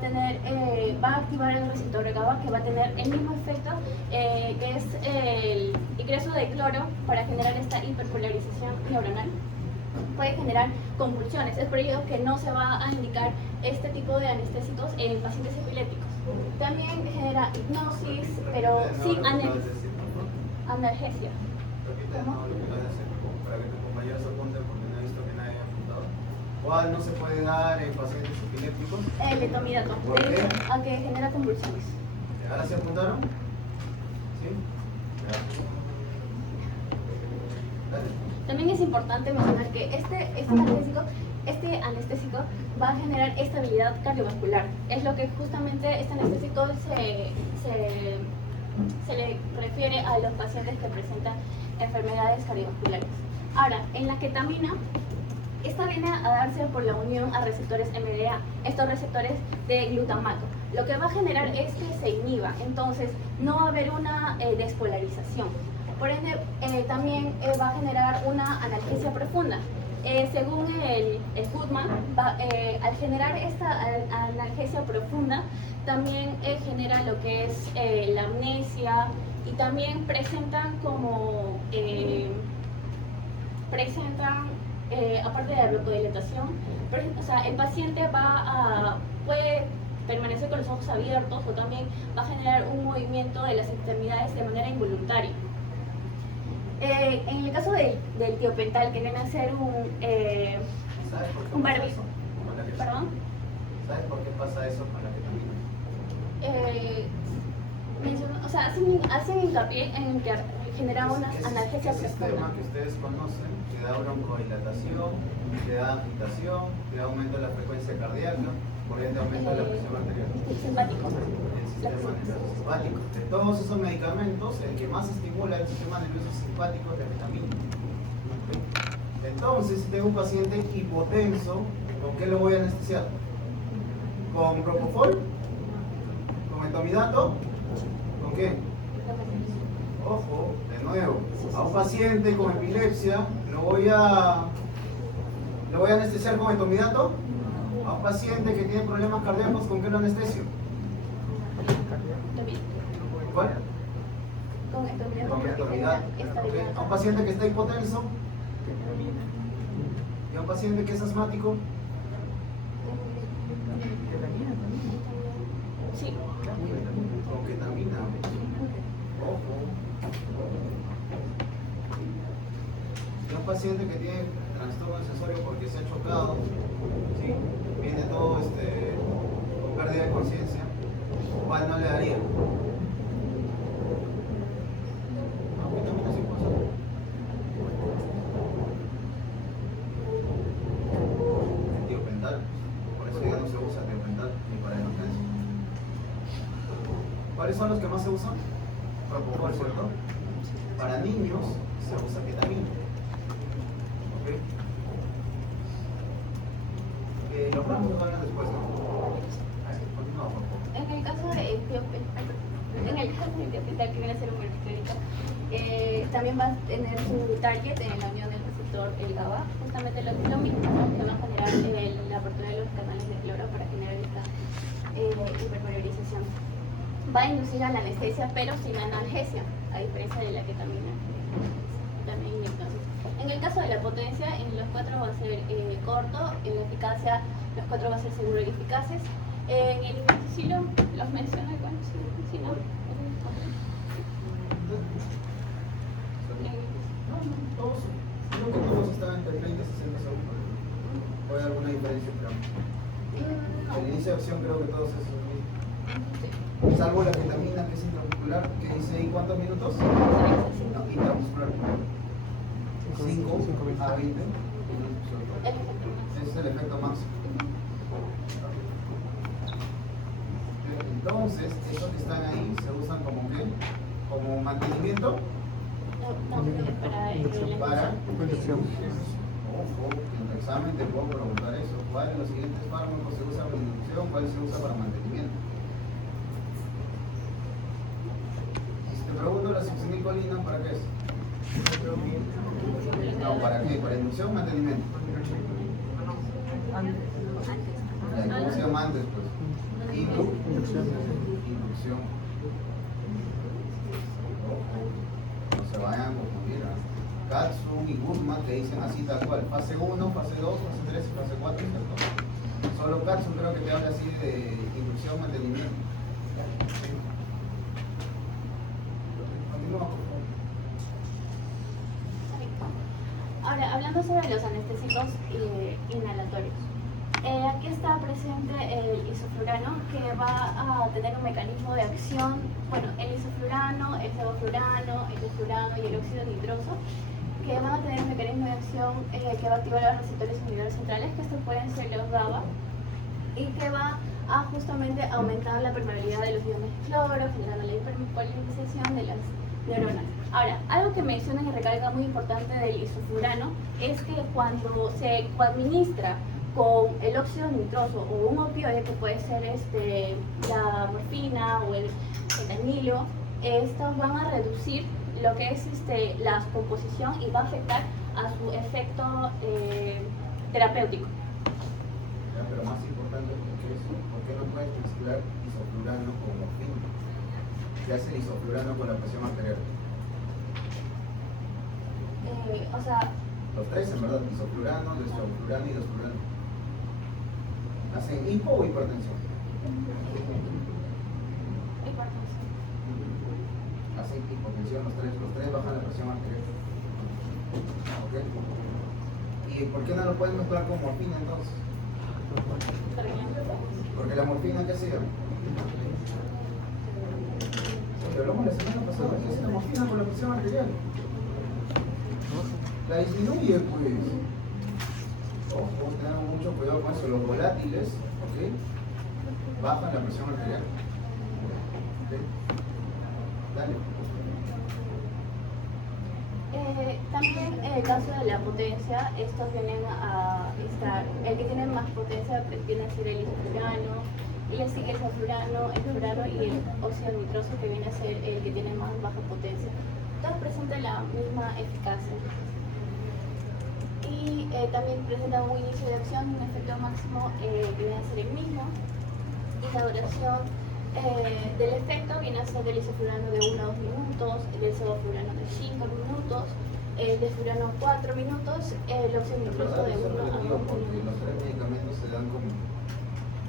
activar el receptor GABA, que va a tener el mismo efecto, que es el ingreso de cloro para generar esta hiperpolarización neuronal. Puede generar convulsiones, es por ello que no se va a indicar este tipo de anestésicos en pacientes epilépticos. También genera hipnosis, pero sin analgesia. ¿Cómo? Lo que vas a hacer, para que tus compañeros apunten, porque no he visto que nadie haya apuntado. ¿Cuál no se puede dar en pacientes epilépticos? El etomidato, ¿Por qué? a que genera convulsiones. ¿Ahora sí apuntaron? ¿Sí? Dale. También es importante mencionar que este anestésico va a generar estabilidad cardiovascular. Es lo que justamente este anestésico se le refiere a los pacientes que presentan enfermedades cardiovasculares. Ahora, en la ketamina, esta viene a darse por la unión a receptores MDA, estos receptores de glutamato. Lo que va a generar es que se inhiba, entonces no va a haber una despolarización. Por ende, también va a generar una analgesia profunda. Según el Goodman, al generar esta analgesia profunda, también genera lo que es la amnesia, y también presentan aparte de la broncolilatación, o sea, el paciente puede permanecer con los ojos abiertos, o también va a generar un movimiento de las extremidades de manera involuntaria. En el caso del tiopental, que viene a ser un barbijo. ¿Perdón? ¿Sabes por qué pasa eso con la ketamina? O sea, hacen hincapié en que genera una analgesia profunda. Es un sistema que ustedes conocen, que da broncodilatación, que da agitación, que aumenta la frecuencia cardíaca, por ende aumenta la presión arterial. Simpático. El sistema nervioso simpático. De todos esos medicamentos, el que más estimula el sistema nervioso simpático es la ketamina. Entonces, si tengo un paciente hipotenso, ¿con qué lo voy a anestesiar? ¿Con propofol? ¿Con etomidato? ¿Con ¿Con qué? Ojo, de nuevo, a un paciente con epilepsia lo voy a anestesiar con etomidato. A un paciente que tiene problemas cardíacos, ¿con qué lo anestesio? ¿Cuál? Con etomidato. Con etomidato. Ok. A un paciente que está hipotenso y a un paciente que es asmático. Sí. Con ketamina. Ojo. Y un paciente que tiene trastorno sensorio porque se ha chocado, ¿sí? Viene todo con pérdida de conciencia, ¿cuál no le daría? No, ketamina sí puede ser. Tiopental, por eso ya no se usa tiopental ni para emergencia. ¿Cuáles son los que más se usan? Propofol, ¿cierto? Para niños se usa ketamina. ¿Ok? Los ramos los hablan después, ¿no? Continúa, por favor. En el caso de Tiopental, que viene a ser un mercurito, también va a tener su target en la unión del receptor, el GABA, justamente lo mismo, que va a generar la apertura de los canales de cloro para generar esta hipervalorización. Va a inducir a la anestesia, pero sin analgesia, a diferencia de la ketamina. También, entonces, en el caso de la potencia, en los 4 va a ser corto, en la eficacia, los 4 va a ser seguro y eficaces. En el ivermectino, los menciona, bueno, sí, no. Todos, creo que todos están entre 30 y 60 segundos. ¿O hay alguna diferencia? El inicio de acción creo que todos esos mismos. Salvo la ketamina que es intramuscular, que dice ¿y cuántos minutos? No, intramuscular. 5 a 20 minutos. Ese es el efecto máximo. Entonces, esos que están ahí se usan como ¿qué? Como mantenimiento. Para ojo, en el examen te puedo preguntar eso. ¿Cuál de los siguientes fármacos se usa para inducción? ¿Cuál se usa para mantenimiento? Y si te pregunto la succinilcolina, ¿para qué es? No, ¿para qué? ¿Para inducción o mantenimiento? ¿Cómo se llama antes, pues? Inducción. No se vayan a confundir. Katsu y Guzman te dicen así tal cual. Fase 1, fase 2, fase 3 y fase 4, ¿cierto? Solo Katsu creo que te habla así de inducción, mantenimiento. Continúa, por favor. Ahora, hablando sobre los anestésicos inhalatorios. Aquí está presente el isoflurano, que va a tener un mecanismo de acción, bueno, el isoflurano, el sevoflurano, el desflurano y el óxido nitroso, que van a tener un mecanismo de acción que va a activar los receptores inhibidores centrales, que estos pueden ser los GABA, y que va a justamente aumentar la permeabilidad de los iones de cloro, generando la hiperpolimización de las neuronas. Ahora, algo que mencionan y recalca muy importante del isoflurano es que cuando se coadministra con el óxido nitroso o un opioide, que puede ser la morfina o el fentanilo, estos van a reducir lo que es la composición y va a afectar a su efecto terapéutico. Ya, pero más importante que eso, ¿por qué no puedes mezclar isoflurano con morfina? ¿Qué hace el isoflurano con la presión arterial? O sea, Los tres, en verdad, isoflurano, desflurano y desflurano. ¿Hacen hipo o hipertensión? Hacen hipotensión, los tres bajan la presión arterial. ¿Ok? ¿Y por qué no lo pueden mezclar con morfina entonces? Porque la morfina, ¿qué hacía? Oye, hablamos la semana pasada, ¿qué hace la morfina con la presión arterial? La disminuye, pues. Ojo, tengan mucho cuidado con eso. Los volátiles, ¿ok? Bajan la presión arterial. ¿Ok? Dale. También en el caso de la potencia, estos vienen a estar, el que tiene más potencia viene a ser el isoflurano, y le sigue el furano y el óxido nitroso, que viene a ser el que tiene más baja potencia. Todos presentan la misma eficacia. Y también presenta un inicio de acción, un efecto máximo que viene a ser el mismo. Y la duración del efecto viene a ser del isoflurano de 1 a 2 minutos, el del sevoflurano de 5 minutos, el de furano 4 minutos, el óxido nitroso de 1 a 2 minutos. Porque los tres medicamentos se dan como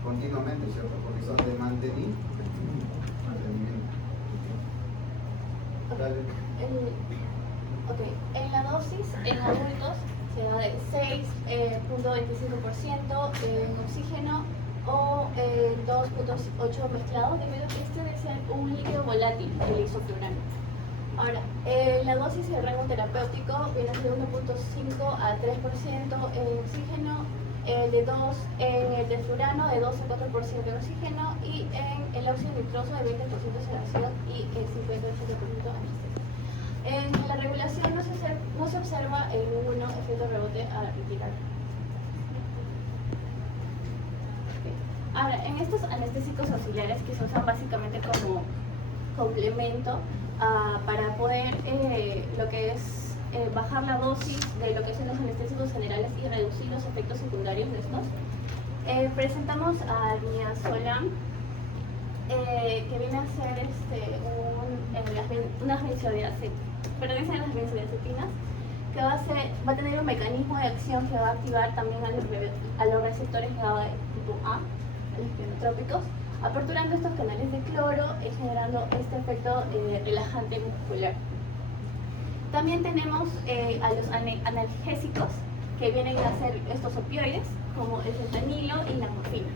continuamente, ¿cierto? Porque son de mantenimiento. Dale. En la dosis en adultos se da de 6.25% en oxígeno o 2.8 mezclado, debido a que este debe ser un líquido volátil, el isoflurano. Ahora, la dosis y el rango terapéutico viene de 1.5 a 3% en oxígeno, de 2 en el desflurano, de 2 a 4% en oxígeno, y en el óxido nitroso de 20% de sedación y el 50% de anestesia. En la regulación no se observa ningún efecto rebote a retirar. Ahora, en estos anestésicos auxiliares, que se usan básicamente como complemento para poder lo que es bajar la dosis de lo que son los anestésicos generales y reducir los efectos secundarios de estos, presentamos al midazolam, que viene a ser unas benzodiazepinas, que va a tener un mecanismo de acción que va a activar también a los receptores GABA tipo A, a los ionotrópicos, aperturando estos canales de cloro y generando este efecto relajante muscular. También tenemos a los analgésicos, que vienen a ser estos opioides, como el fentanilo y la morfina.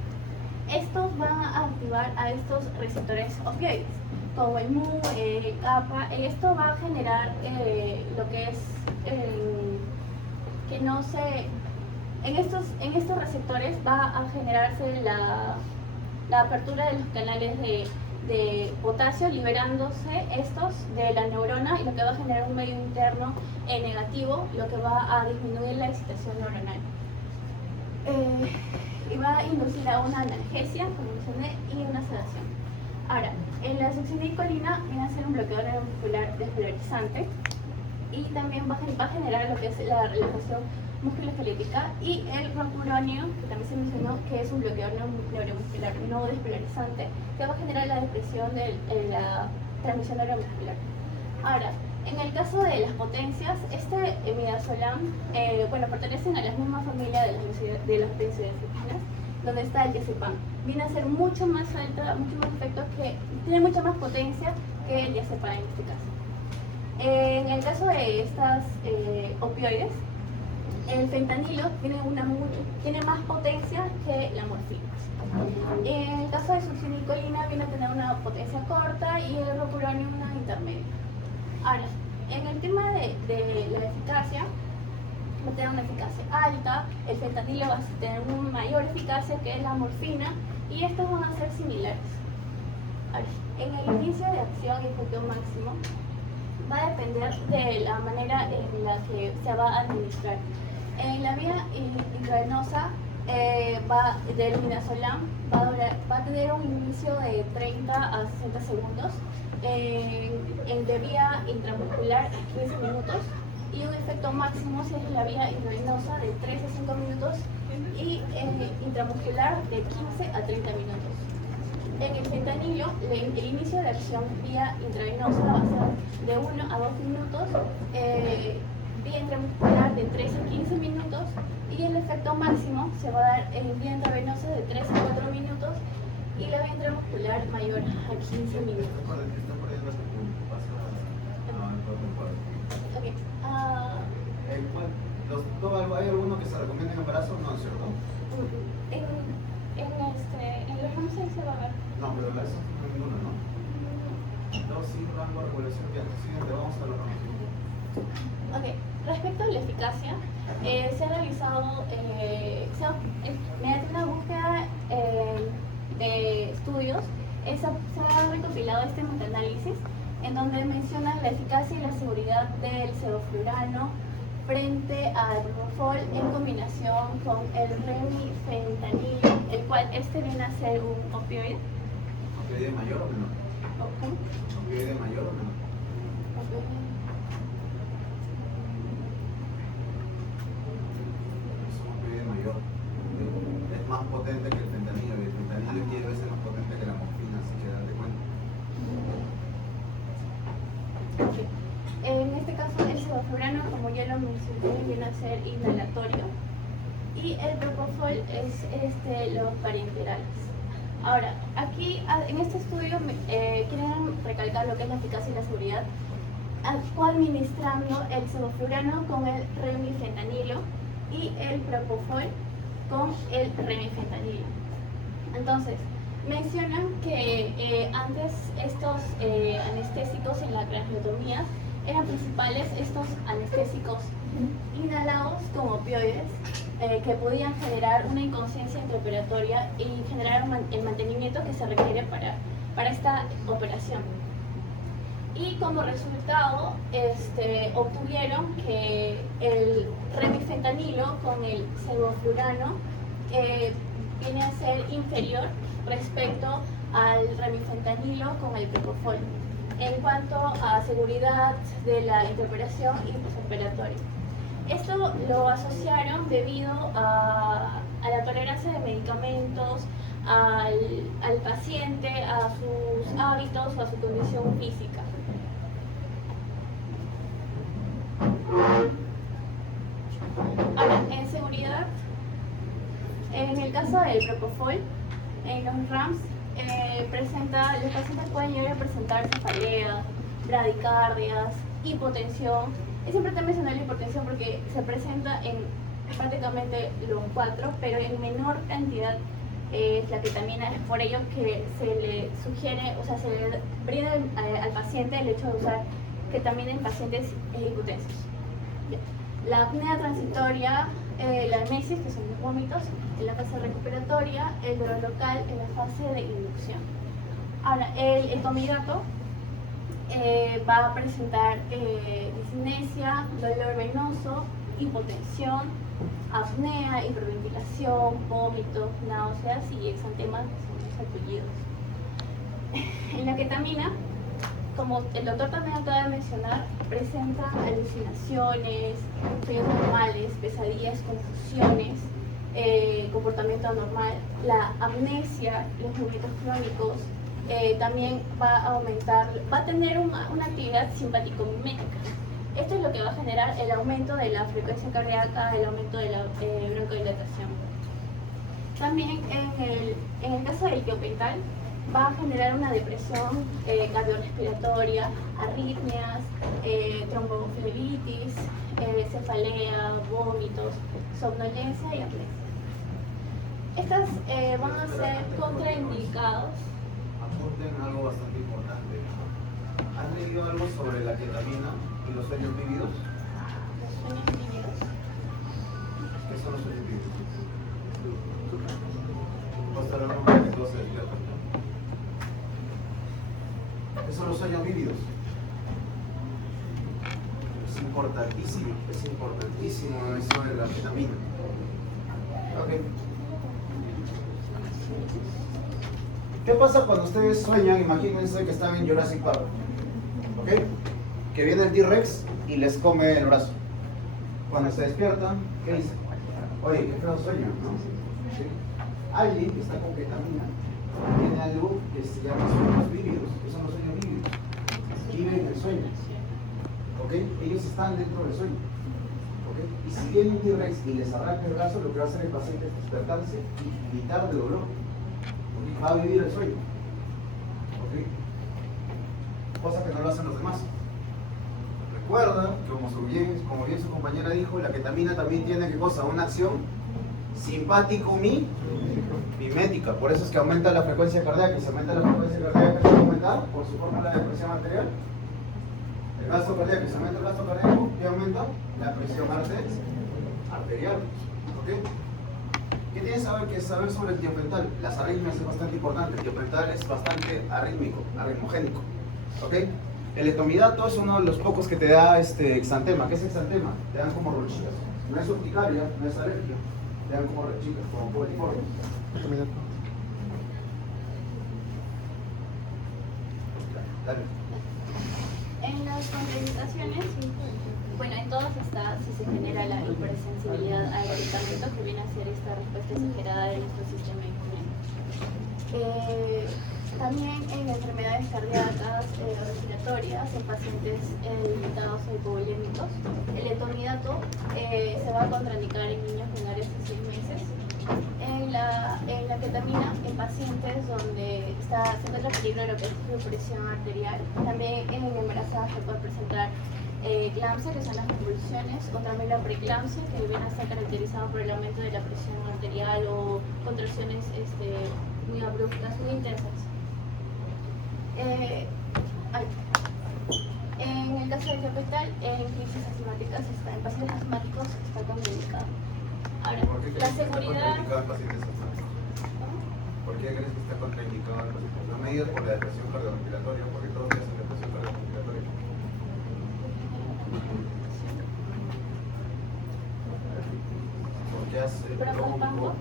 Estos van a activar a estos receptores opioides, como el MU, el kappa. Esto va a generar lo que es que no se... En estos receptores va a generarse la apertura de los canales de potasio, liberándose estos de la neurona, y lo que va a generar un medio interno negativo, lo que va a disminuir la excitación neuronal. Y va a inducir a una analgesia, como mencioné, y una sedación. Ahora, en la succinilcolina viene a ser un bloqueador neuromuscular despolarizante, y también va a generar lo que es la relajación musculoesquelética, y el ropuronium, que también se mencionó, que es un bloqueador neuromuscular no despolarizante, que va a generar la depresión de la transmisión neuromuscular. Ahora, en el caso de las potencias, midazolam, pertenecen a la misma familia de las benzodiazepinas, donde está el diazepam. Viene a ser mucho más alta, mucho más efecto, tiene mucha más potencia que el diazepam en este caso. En el caso de estas opioides, el fentanilo tiene más potencia que la morfina. En el caso de succinilcolina viene a tener una potencia corta y el ropuronium una intermedia. Ahora, en el tema de la eficacia, va a tener una eficacia alta, el fentanilo va a tener una mayor eficacia que la morfina, y estos van a ser similares. Ahora, en el inicio de acción y efecto máximo, va a depender de la manera en la que se va a administrar. En la vía intravenosa del midazolam va a tener un inicio de 30 a 60 segundos, en de vía intramuscular 15 minutos, y un efecto máximo si es en la vía intravenosa de 3 a 5 minutos, y intramuscular de 15 a 30 minutos. En el fentanilo, el inicio de acción vía intravenosa va a ser de 1 a 2 minutos, vía intramuscular de 3 a 15 minutos, y el efecto máximo se va a dar en vía intravenosa de 3 a 4 minutos, y la vía intramuscular mayor a 15 minutos. Okay. ¿Hay alguno que se recomienda en embarazo? No, ¿cierto? En los ramos ahí se va a ver. No, pero la eso no hay ninguna, ¿no? Dosis, rango, regulación de antecedentes, vamos a los ramos. Ok, respecto a la eficacia, se ha realizado, mediante una búsqueda de estudios, se ha recopilado este metaanálisis en donde mencionan la eficacia y la seguridad del sevoflurano, frente al propofol en combinación con el remifentanilo, el cual viene a ser un opioide. ¿Opioide mayor o menor? ¿Cómo? ¿Opioide mayor o menor? Es un opioide mayor. Es más potente que el fentanilo, y el fentanilo es 10 veces más potente que la morfina, así que date cuenta. Sí. En este caso, el sevoflurano, como ya lo mencioné, viene a ser inhalatorio y el propofol es los parenterales. Ahora, aquí en este estudio quieren recalcar lo que es la eficacia y la seguridad, administrando el sevoflurano con el remifentanilo y el propofol con el remifentanilo. Entonces, mencionan que antes estos anestésicos en la craneotomía eran principales estos anestésicos inhalados como opioides que podían generar una inconsciencia intraoperatoria y generar el mantenimiento que se requiere para esta operación. Y como resultado obtuvieron que el remifentanilo con el sevoflurano viene a ser inferior respecto al remifentanilo con el propofol en cuanto a seguridad de la intraoperación y postoperatorio. Esto lo asociaron debido a la tolerancia de medicamentos, al paciente, a sus hábitos o a su condición física. Ahora, en seguridad, en el caso del propofol, en los RAMS, los pacientes pueden llegar a presentar cefalea, bradicardias, hipotensión. Es importante mencionar la hipotensión porque se presenta en prácticamente los 4, pero en menor cantidad es la ketamina. Es por ello que se le sugiere, o sea, se le brinda al paciente el hecho de usar ketamina en pacientes hipotensos. La apnea transitoria, la emesis, que son los vómitos, en la fase recuperatoria, el dolor local en la fase de inducción. Ahora, el comidato va a presentar discinesia, dolor venoso, hipotensión, apnea, hiperventilación, vómitos, náuseas y exantemas, que son los apellidos. En la ketamina, como el doctor también acaba de mencionar, presenta alucinaciones, sueños normales, pesadillas, confusiones, comportamiento anormal, la amnesia, los movimientos crónicos, también va a aumentar, va a tener una actividad simpático-mimética. Esto es lo que va a generar el aumento de la frecuencia cardíaca, el aumento de la broncodilatación. También en el caso del tiopental, va a generar una depresión cardiorrespiratoria, arritmias, tromboflebitis, cefalea, vómitos, somnolencia y apnea. Estas van a ser contraindicados. Apunten algo bastante importante. ¿Han leído algo sobre la ketamina y los sueños vívidos? Los sueños vívidos. ¿Qué son los sueños vívidos? Vamos a hablar para que todos se despierten. ¿Qué son los sueños vívidos? Es importantísimo eso de la ketamina. Okay. ¿Qué pasa cuando ustedes sueñan? Imagínense que están en Jurassic Park, ¿ok? Que viene el T-Rex y les come el brazo. Cuando se despiertan, ¿qué dicen? Oye, qué feo sueño, ¿no? ¿Sí? Alguien que está con ketamina tiene algo que se llama sueños vívidos. ¿Qué son los sueños vívidos? Viven el sueño, ¿ok? Ellos están dentro del sueño, ¿ok? Y si viene un T-Rex y les arranca el brazo, lo que va a hacer el paciente es despertarse y gritar de dolor. Va a vivir el sueño, ¿ok? Cosa que no lo hacen los demás. Recuerda que como bien su compañera dijo, la ketamina también tiene ¿qué cosa? Una acción simpático-mimética. Por eso es que aumenta la frecuencia cardíaca. Y si aumenta la frecuencia cardíaca, ¿qué va a aumentar? Por su fórmula de presión arterial. El gasto cardíaco, si aumenta el gasto cardíaco, ¿qué aumenta? La presión arterial, ¿ok? ¿Qué tienes que saber sobre el tiopental? Las arritmias es bastante importante. El tiopental es bastante arrítmico, arritmogénico, ¿ok? El etomidato es uno de los pocos que te da exantema. ¿Qué es exantema? Te dan como ronchitas. No es urticaria, no es alergia. Te dan como ronchitas, como poliforme. Dale. En las contraindicaciones, bueno, en todas está si se genera la hipersensibilidad al medicamento, que viene a ser esta respuesta exagerada de nuestro sistema inmune. También en enfermedades cardíacas respiratorias, en pacientes limitados o hipovolémicos, el etomidato se va a contraindicar en niños menores de 6 meses. En la ketamina, en pacientes donde se encuentra peligro de lo que es su presión arterial. También en embarazadas se puede presentar eclampsia, que son las convulsiones, o también la preeclampsia, que viene a estar caracterizado por el aumento de la presión arterial o contracciones muy abruptas, muy intensas. En el caso de fetal, en crisis asmáticas, en pacientes asmáticos está contraindicado. Ahora, ¿Por qué la crees que está seguridad. contraindicado en pacientes asmáticos? ¿Por qué crees que está contraindicado en pacientes? No me digas por la depresión cardiorrespiratoria, porque todos hacen depresión cardiorrespiratoria. ¿Por qué hace bronco?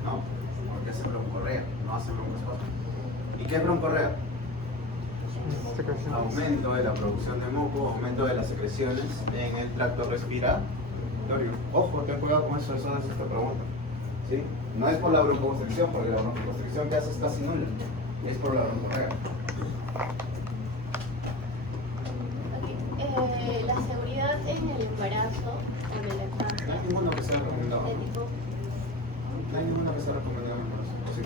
No, porque hace broncorrea, no hace broncoespasmo. ¿Y qué es broncorrea? Aumento de la producción de moco, aumento de las secreciones en el tracto respiratorio. Ojo, ten cuidado con eso es esta pregunta. ¿Sí? No es por la broncoconstricción, porque la broncoconstricción que hace es casi nula, es por la broncorrea. La seguridad en el embarazo o de la No lactancia hay ninguno que sea recomendado. de tipo No hay ninguno que sea recomendado en el embarazo. ¿Sí?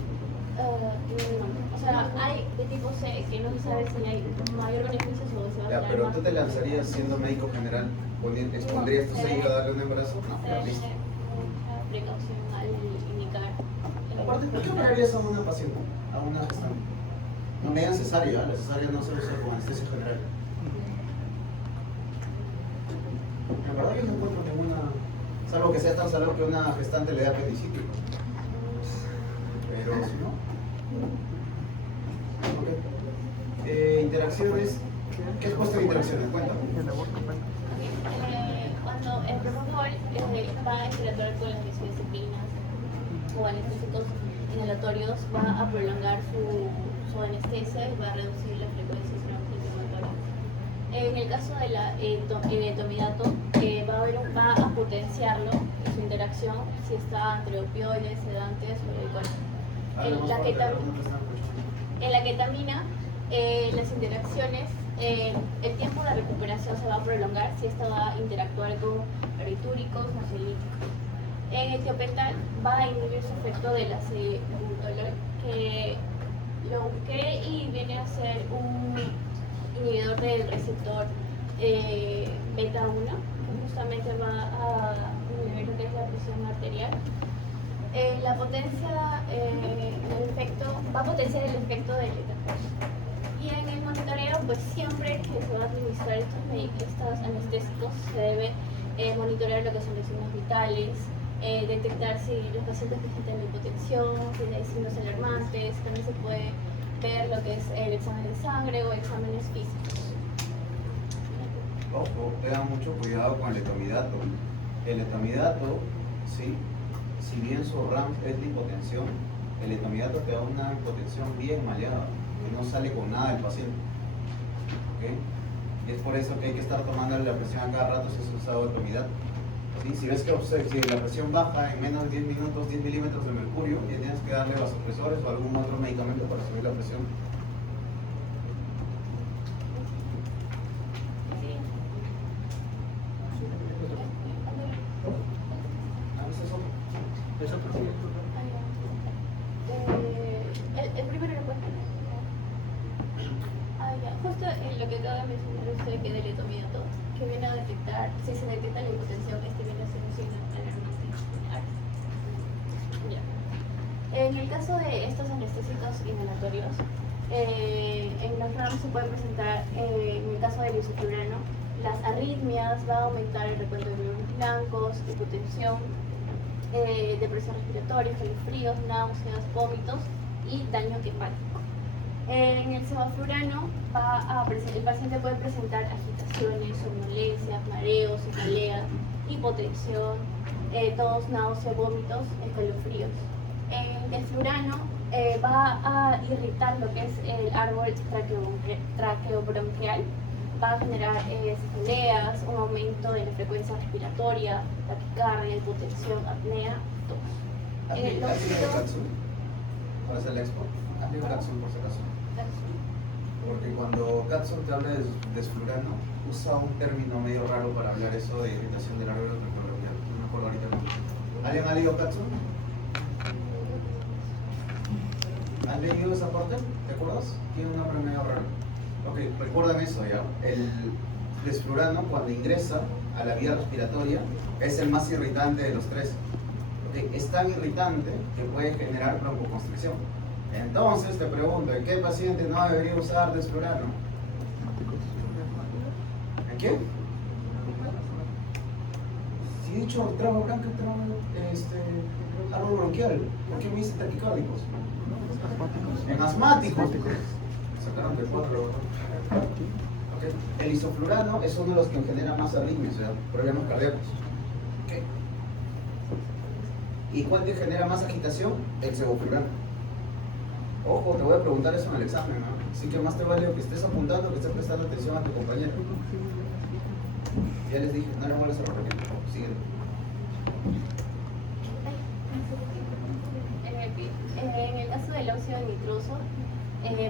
no. O sea, hay de tipo C que no se sabe si hay mayor beneficio o se va a Ya, generar pero más. tú te lanzarías siendo médico general, ¿expondrías tu sello a darle un embarazo? Se No, debe listo. tener mucha precaución al indicar. Aparte, ¿por qué operarías a una paciente, a una gestante? No me digan cesárea, la cesárea no se usa con anestesia general. En verdad yo no encuentro ninguna, salvo que sea tan salvo que una gestante le dé apendicitis. Pero si no. Ok. Interacciones. ¿Qué has puesto en interacciones? Cuéntame. Cuando el propofol va a interactuar con las benzodiazepinas o anestésicos inhalatorios, va a prolongar su anestesia y va a reducir la frecuencia sinusofrénico-motora. En el caso de el etomidato, va a potenciarlo en su interacción si está entre opioides, sedantes o alcohol. En la ketamina, las interacciones, el tiempo de recuperación se va a prolongar si esta va a interactuar con barbitúricos o ansiolíticos. En el tiopetal va a inhibir su efecto de la cebutolol, que lo busqué y viene a ser un inhibidor del receptor beta 1, que justamente va a inhibir lo que es la presión arterial. La potencia, el efecto, va a potenciar el efecto del etapos. Y en el monitoreo, pues siempre que se va a administrar estos anestésicos, se debe monitorear lo que son los signos vitales, detectar si los pacientes presentan hipotensión, si hay signos alarmantes. También se puede ver lo que es el examen de sangre o exámenes físicos. Ojo, tengan mucho cuidado con el etomidato. El etomidato, sí, si bien su RAM es la hipotensión, el etomidato te da una hipotensión bien maleada, que no sale con nada del paciente. ¿Okay? Y es por eso que hay que estar tomando la presión a cada rato si es usado etomidato. ¿Sí? Si ves que si la presión baja en menos de 10 minutos, 10 milímetros de mercurio, ya tienes que darle vasopresores o algún otro medicamento para subir la presión. El primero lo puedes poner. Justo en lo que acaba de mencionar usted, que del etomidato, que viene a detectar, si se detecta la hipotensión, viene a ser un signo alarmante. En el caso de estos anestésicos inhalatorios, en los RAM se puede presentar, en el caso del isoflurano, las arritmias, va a aumentar el recuento de glóbulos blancos, hipotensión, depresión respiratoria, calofríos, náuseas, vómitos y daño hepático. En el sevoflurano el paciente puede presentar agitaciones, somnolencias, mareos, cefaleas, hipotensión, tos, náuseas, vómitos, escalofríos. En el desflurano va a irritar lo que es el árbol traqueobronquial, va a generar cefaleas, un aumento de la frecuencia respiratoria, taquicardia, hipotensión, apnea, tos. ¿Has leído Katsu? ¿Para hacer la expo? ¿Has leído Katsu por si acaso? Porque cuando Katsu te habla de desflurano, usa un término medio raro para hablar eso de irritación del árbol traqueobronquial. No me acuerdo ahorita. ¿Alguien ha leído Katsu? ¿Has leído esa parte? ¿Te acuerdas? Tiene un nombre medio raro. Ok, recuerdan eso ya. El desflurano, cuando ingresa a la vía respiratoria, es el más irritante de los tres. Okay, es tan irritante que puede generar broncoconstricción. Entonces te pregunto, ¿en qué paciente no debería usar desflurano? ¿En qué? Si he dicho tramo blanca, árbol bronquial, ¿por qué me dice taquicárdicos? En asmáticos. Sacaron de 4. Okay. El isoflurano es uno de los que genera más arritmias, o sea, problemas cardíacos. Okay. ¿Y cuál te genera más agitación? El sevoflurano. Ojo, te voy a preguntar eso en el examen, ¿no? Así que más te vale que estés apuntando, que estés prestando atención a tu compañero. Ya les dije, no les vuelvas a repetir. Siguiente. En el caso del óxido nitroso,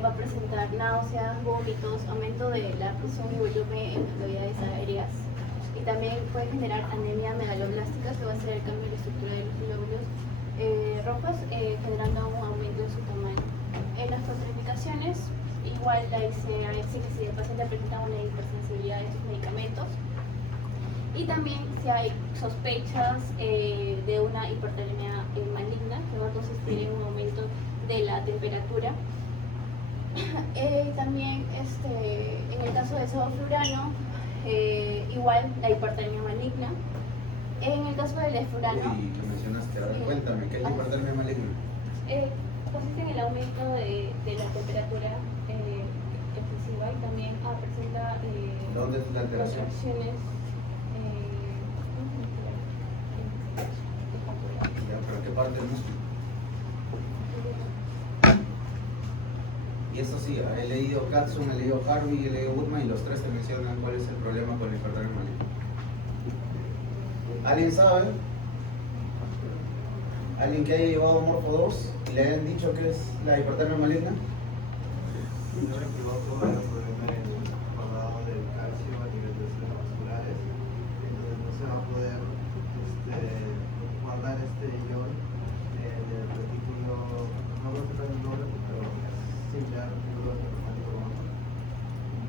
va a presentar náuseas, vómitos, aumento de la presión y volumen en las cavidades aéreas. Y también puede generar anemia megaloblástica, que va a ser el cambio de la estructura de los glóbulos rojos, generando un aumento en su tamaño. En las contraindicaciones, igual la ICA dice que si el paciente presenta una hipersensibilidad a estos medicamentos, y también si hay sospechas de una hipertermia maligna, que va a consistir en un aumento de la temperatura. También en el caso del sevoflurano, igual la hipertermia maligna. En el caso del desflurano, Uy, que mencionaste, ahora cuéntame, ¿qué es la hipertermia maligna? consiste en el aumento de la temperatura excesiva y también presenta ¿Dónde es la alteración? contracciones. Ya, ¿pero qué parte del músculo? Y eso sí, he leído Katzun, he leído Harvey, he leído Woodman y los tres te mencionan cuál es el problema con la hipertermia maligna. ¿Alguien sabe? ¿Alguien que haya llevado Morfo 2 y le hayan dicho que es la hipertermia maligna? Si no me equivoco, hay un problema en el guardado del calcio a nivel de células vasculares, entonces no se va a poder guardar este ion en el retículo, no va a ser el nombre, pero similar al retículo hepático romano.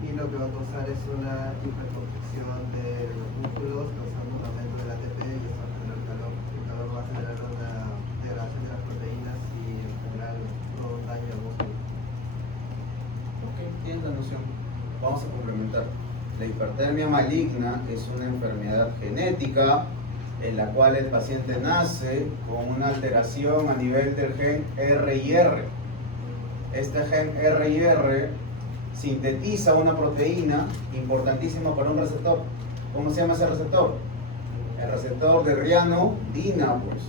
Y lo que va a causar es una hiperconstricción de los músculos, causando un aumento del ATP y esto va a generar calor. El calor va a generar una degradación de las proteínas y en general todo un daño al músculo. Ok, tienes la noción. Vamos a complementar. La hipertermia maligna es una enfermedad genética en la cual el paciente nace con una alteración a nivel del gen RIR. Este gen RIR sintetiza una proteína importantísima para un receptor. ¿Cómo se llama ese receptor? El receptor de rianodina, pues.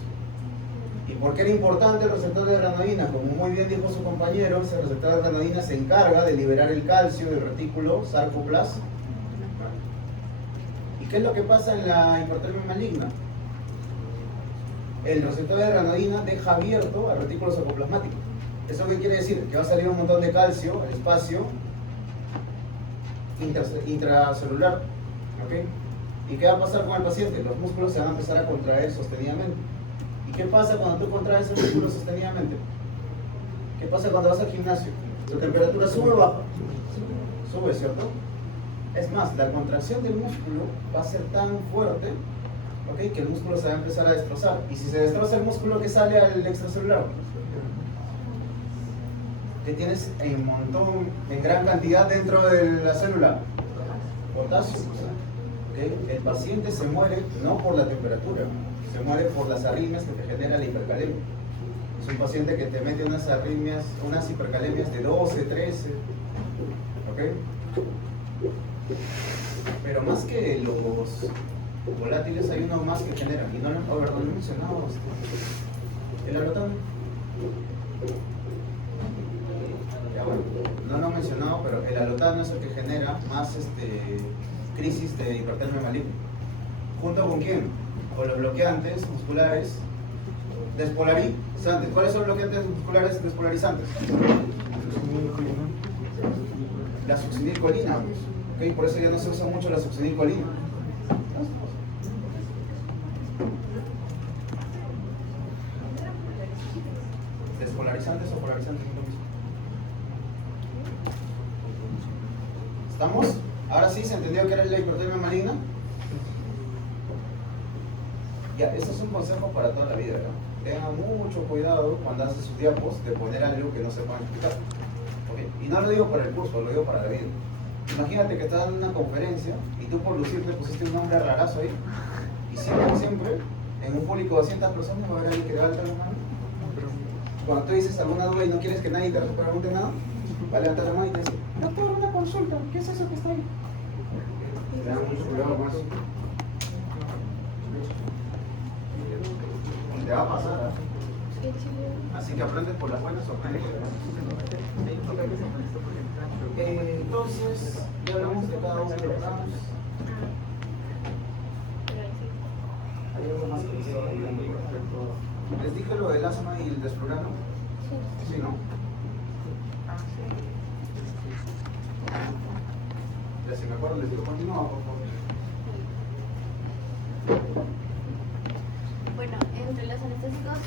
¿Y por qué era importante el receptor de rianodina? Como muy bien dijo su compañero, ese receptor de rianodina se encarga de liberar el calcio del retículo sarcoplasma. ¿Y qué es lo que pasa en la hipertermia maligna? El receptor de rianodina deja abierto al retículo sarcoplasmático. ¿Eso qué quiere decir? Que va a salir un montón de calcio al espacio intracelular. ¿Ok? ¿Y qué va a pasar con el paciente? Los músculos se van a empezar a contraer sostenidamente. ¿Y qué pasa cuando tú contraes el músculo sostenidamente? ¿Qué pasa cuando vas al gimnasio? ¿Tu temperatura sube o baja? Sube, ¿cierto? Es más, la contracción del músculo va a ser tan fuerte, ¿okay?, que el músculo se va a empezar a destrozar. Y si se destroza el músculo, ¿qué sale al extracelular? ¿Qué tienes en montón, en gran cantidad dentro de la célula? Potasio. ¿Okay? El paciente se muere no por la temperatura, se muere por las arritmias que te genera la hipercalemia. Es un paciente que te mete unas arritmias, unas hipercalemias de 12, 13. ¿Ok? Pero más que los volátiles hay unos más que generan. Y no lo he mencionado. El alotano. Ya bueno, no lo he mencionado, pero el alotano es el que genera más crisis de hipertermia maligna. ¿Junto con quién? Con los bloqueantes musculares despolarizantes. ¿Cuáles son los bloqueantes musculares despolarizantes? La succinilcolina. ¿Okay? Por eso ya no se usa mucho la succinilcolina. Despolarizantes o polarizantes es lo mismo. ¿Estamos? Ahora sí se entendió que era la hipertermia maligna. Ya, eso es un consejo para toda la vida, ¿no? Tengan mucho cuidado cuando hacen sus diapos de poner algo que no sepan explicar. ¿Okay? Y no lo digo para el curso, lo digo para la vida. Imagínate que estás dando una conferencia y tú por lucirte pusiste un nombre rarazo ahí. Y siempre, en un público de 200 personas va a haber alguien que levanta la mano. Cuando tú dices alguna duda y no quieres que nadie te pregunte nada, va a levantar la mano y te dice, doctor, una consulta, ¿qué es eso que está ahí? Tengan mucho cuidado con eso. Te va a pasar, ¿eh? Así que aprendes por las buenas o aprendes por las malas. Entonces, ya hablamos de cada uno de los ramos. ¿Hay algo más que estaba olvidando por ejemplo? ¿Les dije lo del asma y el desflurano? Sí. ¿Sí, no? Ya si me acuerdo les digo, continúa, por favor. Bueno, entre los anestésicos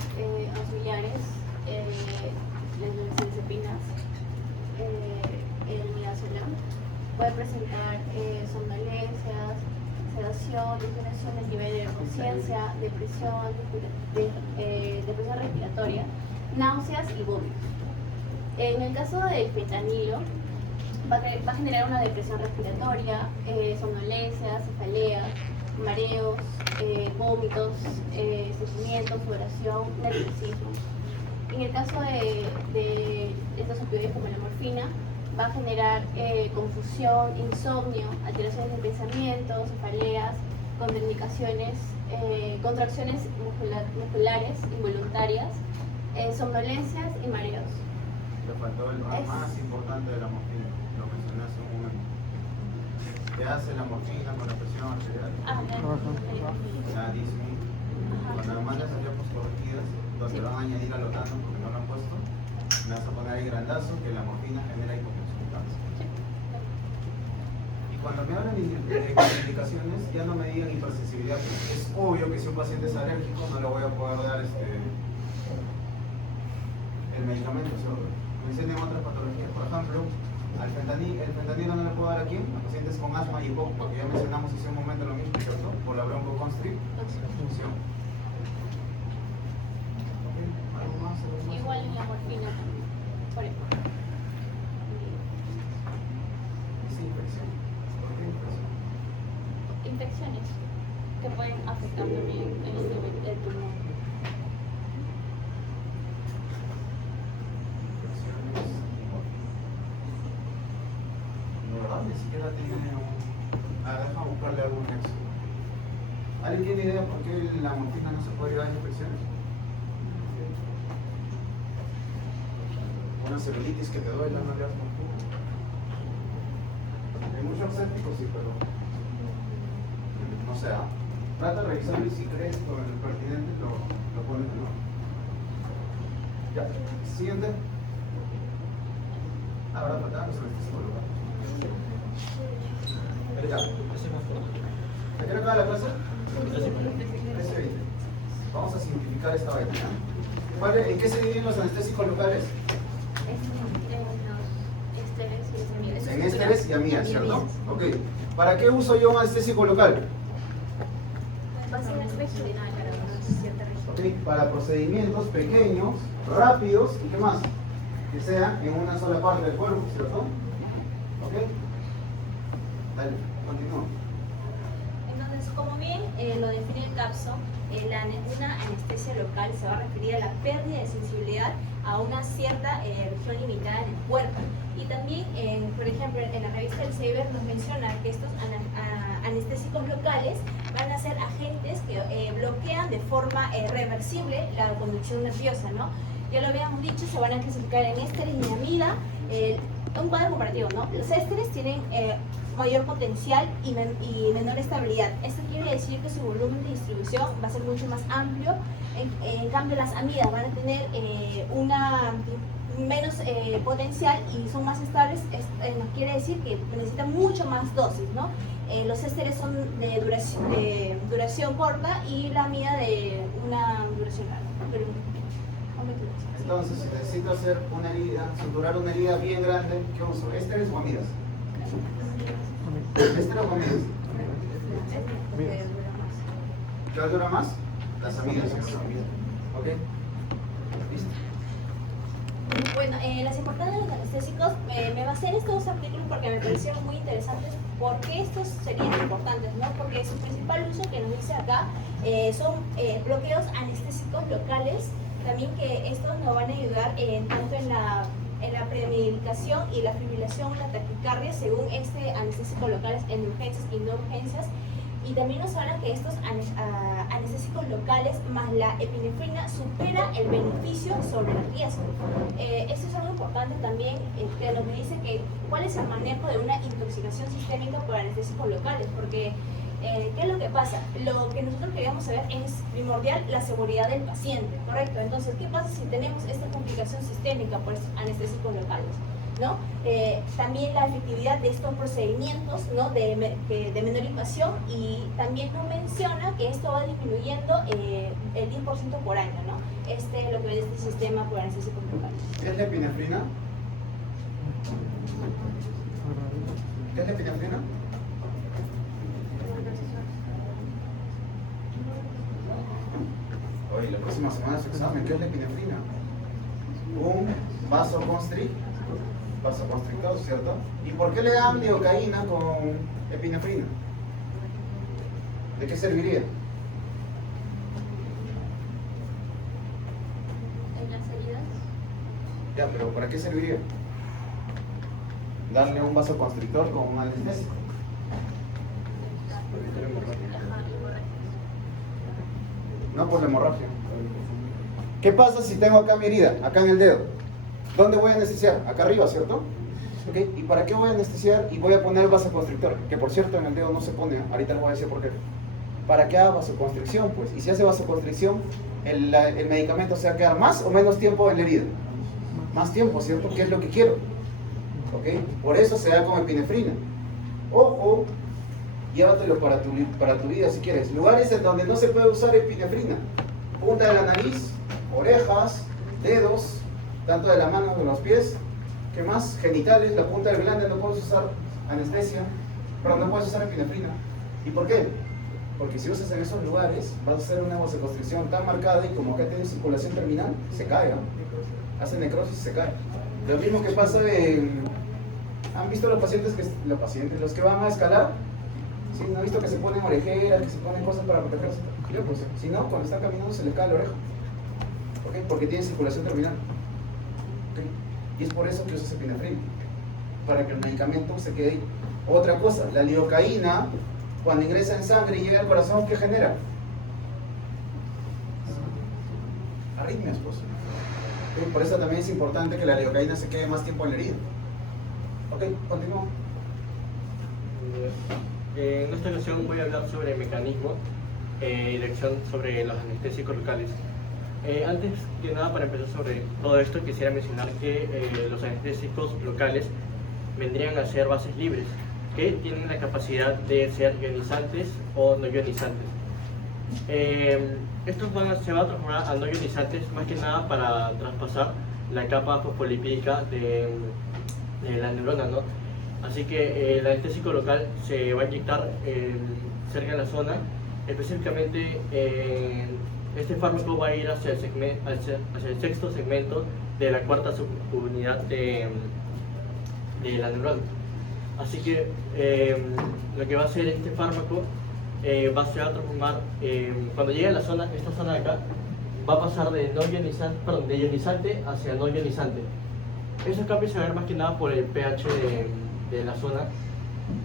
auxiliares, las benzodiazepinas, el midazolam puede presentar somnolencias, sedación, disminución del nivel de conciencia, depresión respiratoria, náuseas y vómitos. En el caso del fentanilo, va a generar una depresión respiratoria, somnolencias, cefaleas, mareos, vómitos, estreñimiento, sudoración, nerviosismo. En el caso de estos opioides como la morfina, va a generar confusión, insomnio, alteraciones de pensamiento, cefaleas, contraindicaciones, contracciones musculares involuntarias, somnolencias y mareos. Le faltó el más importante de la morfina, lo mencioné hace un momento. ¿Qué hace la morfina con la presión arterial? La disminuye. Cuando mandas a diapos corregidas, donde van a añadir alotano porque no lo han puesto, me vas a poner ahí grandazo que la morfina genera hipotensión. Y cuando me hablan de contraindicaciones, ya no me digan hipersensibilidad, porque es obvio que si un paciente es alérgico no le voy a poder dar el medicamento, ¿cierto? Mencionen otras patologías, por ejemplo, el fentanilo no le puedo dar aquí a pacientes con asma y EPOC, porque ya mencionamos hace un momento lo mismo, ¿cierto? Por la broncoconstricción. ¿Algo más? Igual en la morfina también, por ejemplo. ¿Es infección? ¿Por qué infección? Infecciones que pueden afectar también el pulmón. Ni siquiera tiene un... deja buscarle algún nexo. ¿Alguien tiene idea por qué la morfina no se puede ayudar a infecciones? Una celulitis que te duele, no le das morfina. Hay muchos escépticos, sí, pero... No sé, trata de revisarlo y si crees con el pertinente lo pones de nuevo. Ya, siguiente. Ahora faltaba los anestésicos locales. Ya. ¿A qué hora acaba la clase? 13:20. Vamos a simplificar esta vaina. ¿Vale? ¿En qué se dividen los anestésicos locales? En ésteres y amigas, ¿cierto? Ok. ¿Para qué uso yo un anestésico local? Va a ser regional para una cierta región. Ok. Para procedimientos pequeños, rápidos y qué más. Que sean en una sola parte del cuerpo, ¿cierto? Ok. Dale, continúa. Entonces, Entonces, como bien lo define el CAPSO, una anestesia local se va a referir a la pérdida de sensibilidad a una cierta región limitada en el cuerpo. Y también, por ejemplo, en la revista El Saber nos menciona que estos anestésicos locales van a ser agentes que bloquean de forma reversible la conducción nerviosa, ¿no? Ya lo habíamos dicho, se van a clasificar en ésteres y amida. Un cuadro comparativo, ¿no? Los ésteres tienen mayor potencial y menor estabilidad. Esto quiere decir que su volumen de distribución va a ser mucho más amplio. En cambio, las amidas van a tener menos potencial y son más estables. Nos quiere decir que necesitan mucho más dosis, ¿no? Los ésteres son de duración corta y la amida de una duración larga. Entonces, si necesito hacer una herida, suturar una herida bien grande, ¿qué uso? ¿Ésteres o amidas? ¿Ésteres o amidas? ¿Qué dura más? Las amidas. ¿Ok? ¿Listo? Bueno, las importancias de los anestésicos, me basé en estos dos artículos porque me parecieron muy interesantes. ¿Por qué estos serían importantes? ¿No? Porque su principal uso, que nos dice acá, son bloqueos anestésicos locales. También que estos nos van a ayudar tanto en la premedicación y la fibrilación o la taquicardia según este anestésico locales en urgencias y no urgencias. Y también nos hablan que estos anestésicos locales más la epinefrina supera el beneficio sobre el riesgo. Esto es algo importante también, que nos dice que cuál es el manejo de una intoxicación sistémica por anestésicos locales, porque ¿qué es lo que pasa? Lo que nosotros queríamos saber es primordial la seguridad del paciente, ¿correcto? Entonces, ¿qué pasa si tenemos esta complicación sistémica por estos anestésicos locales? ¿No? También la efectividad de estos procedimientos, ¿no? de menor invasión, y también nos menciona que esto va disminuyendo el 10% por año, ¿no? Lo que es este sistema por anestésicos locales. ¿Qué es la epinefrina? ¿Qué es la epinefrina? Hoy, la próxima semana su examen, ¿qué es la epinefrina? Un vasoconstrictor, ¿cierto? ¿Y por qué le dan lidocaína con epinefrina? ¿De qué serviría? En las heridas. Ya, pero ¿para qué serviría? Darle un vasoconstrictor con un anestésico. No por la hemorragia. ¿Qué pasa si tengo acá mi herida? Acá en el dedo. ¿Dónde voy a anestesiar? Acá arriba, ¿cierto? ¿Okay? ¿Y para qué voy a anestesiar? Y voy a poner vasoconstrictor, que por cierto en el dedo no se pone, ahorita les voy a decir por qué. Para que haga vasoconstricción, pues. Y si hace vasoconstricción, el medicamento se va a quedar más o menos tiempo en la herida. Más tiempo, ¿cierto? ¿Qué es lo que quiero? ¿Ok? Por eso se da con epinefrina. Ojo, llévatelo para tu vida si quieres. Lugares en donde no se puede usar epinefrina: punta de la nariz, orejas, dedos, tanto de la mano como de los pies. ¿Qué más? Genitales, la punta del glande no puedes usar anestesia, pero no puedes usar epinefrina. ¿Y por qué? Porque si usas en esos lugares vas a hacer una vasoconstricción tan marcada, y como acá tiene circulación terminal, se cae, ¿no? Hace necrosis y se cae. Lo mismo que pasa en... ¿Han visto los pacientes los que van a escalar? ¿Sí? ¿No han visto que se ponen orejeras, que se ponen cosas para protegerse? Yo, pues, si no, cuando están caminando se les cae la oreja. ¿Okay? Porque tiene circulación terminal. ¿Okay? Y es por eso que usas epinefrina, para que el medicamento se quede ahí. Otra cosa, la lidocaína, cuando ingresa en sangre y llega al corazón, ¿qué genera? Arritmias, pues. ¿Okay? Por eso también es importante que la lidocaína se quede más tiempo en la herida. Ok, continúo. En esta ocasión voy a hablar sobre el mecanismo y la acción sobre los anestésicos locales. Antes que nada, para empezar sobre todo esto, quisiera mencionar que los anestésicos locales vendrían a ser bases libres, que tienen la capacidad de ser ionizantes o no ionizantes. Estos se van a transformar a no ionizantes más que nada para traspasar la capa fosfolipídica de la neurona, ¿no? Así que el anestésico local se va a inyectar cerca de la zona. Específicamente, este fármaco va a ir hacia el sexto segmento de la cuarta subunidad de la neurona. Así que lo que va a hacer este fármaco se va a transformar, cuando llegue a la zona, esta zona de acá, va a pasar de no ionizante, perdón, de ionizante hacia no ionizante. Esos cambios se van a ver más que nada por el pH de la zona.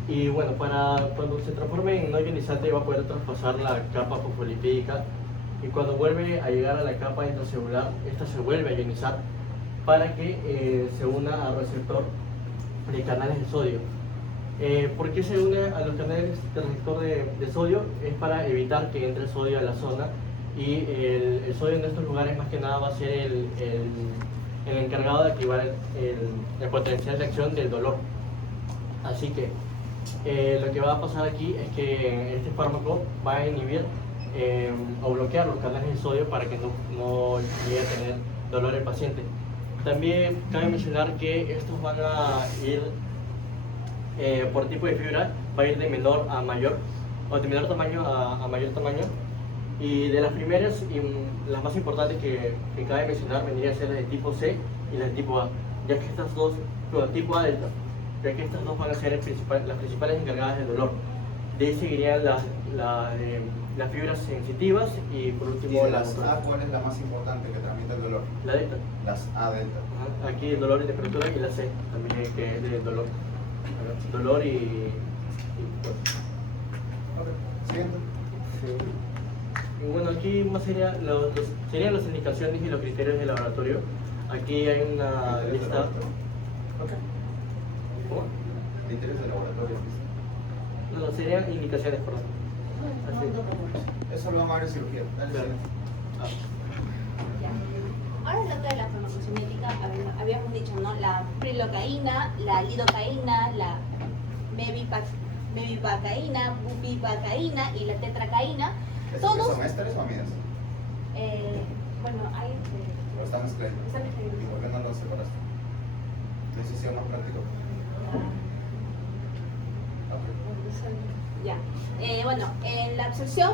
Y bueno, cuando se transforme en no ionizante va a poder traspasar la capa fosfolipídica, y cuando vuelve a llegar a la capa intracelular, esta se vuelve a ionizar para que se una al receptor de canales de sodio. ¿Por qué se une a los canales del receptor de sodio? Es para evitar que entre sodio a la zona, y el sodio en estos lugares más que nada va a ser el encargado de activar el potencial de acción del dolor. Así que lo que va a pasar aquí es que este fármaco va a inhibir o bloquear los canales de sodio para que no llegue a tener dolor el paciente. También cabe mencionar que estos van a ir por tipo de fibra, va a ir de menor a mayor, o de menor tamaño a mayor tamaño. Y de las primeras y las más importantes que cabe mencionar vendría a ser las de tipo C y las de tipo A, ya que estas dos, tipo A delta, ya que estas dos van a ser las principales encargadas del dolor. De ahí seguirían las fibras sensitivas y por último ¿Y las A cuál es la más importante que transmite el dolor? la delta. Las A delta. Ajá, aquí el dolor y temperatura, y la C también, que es del dolor. Dolor y Ok, siguiente. sí. Y bueno, aquí más serían las indicaciones y los criterios del laboratorio. Aquí hay una lista. Ok. ¿Cómo? Criterios de laboratorio. No, serían indicaciones, perdón. Así. Eso lo vamos a ver en cirugía. Dale, Claro. siguiente. Ya. Ahora hablando de la farmacocinética, habíamos dicho, ¿no? La prilocaína, la lidocaína, la mebivacaína, bupivacaína y la tetracaína. ¿Estos Todos, qué son ésteres o amidas? bueno, hay... ¿O están mezclados? están mezclados. ¿Y por qué no los separaste? Decisión más práctica. Ok. Ya. Bueno, en la absorción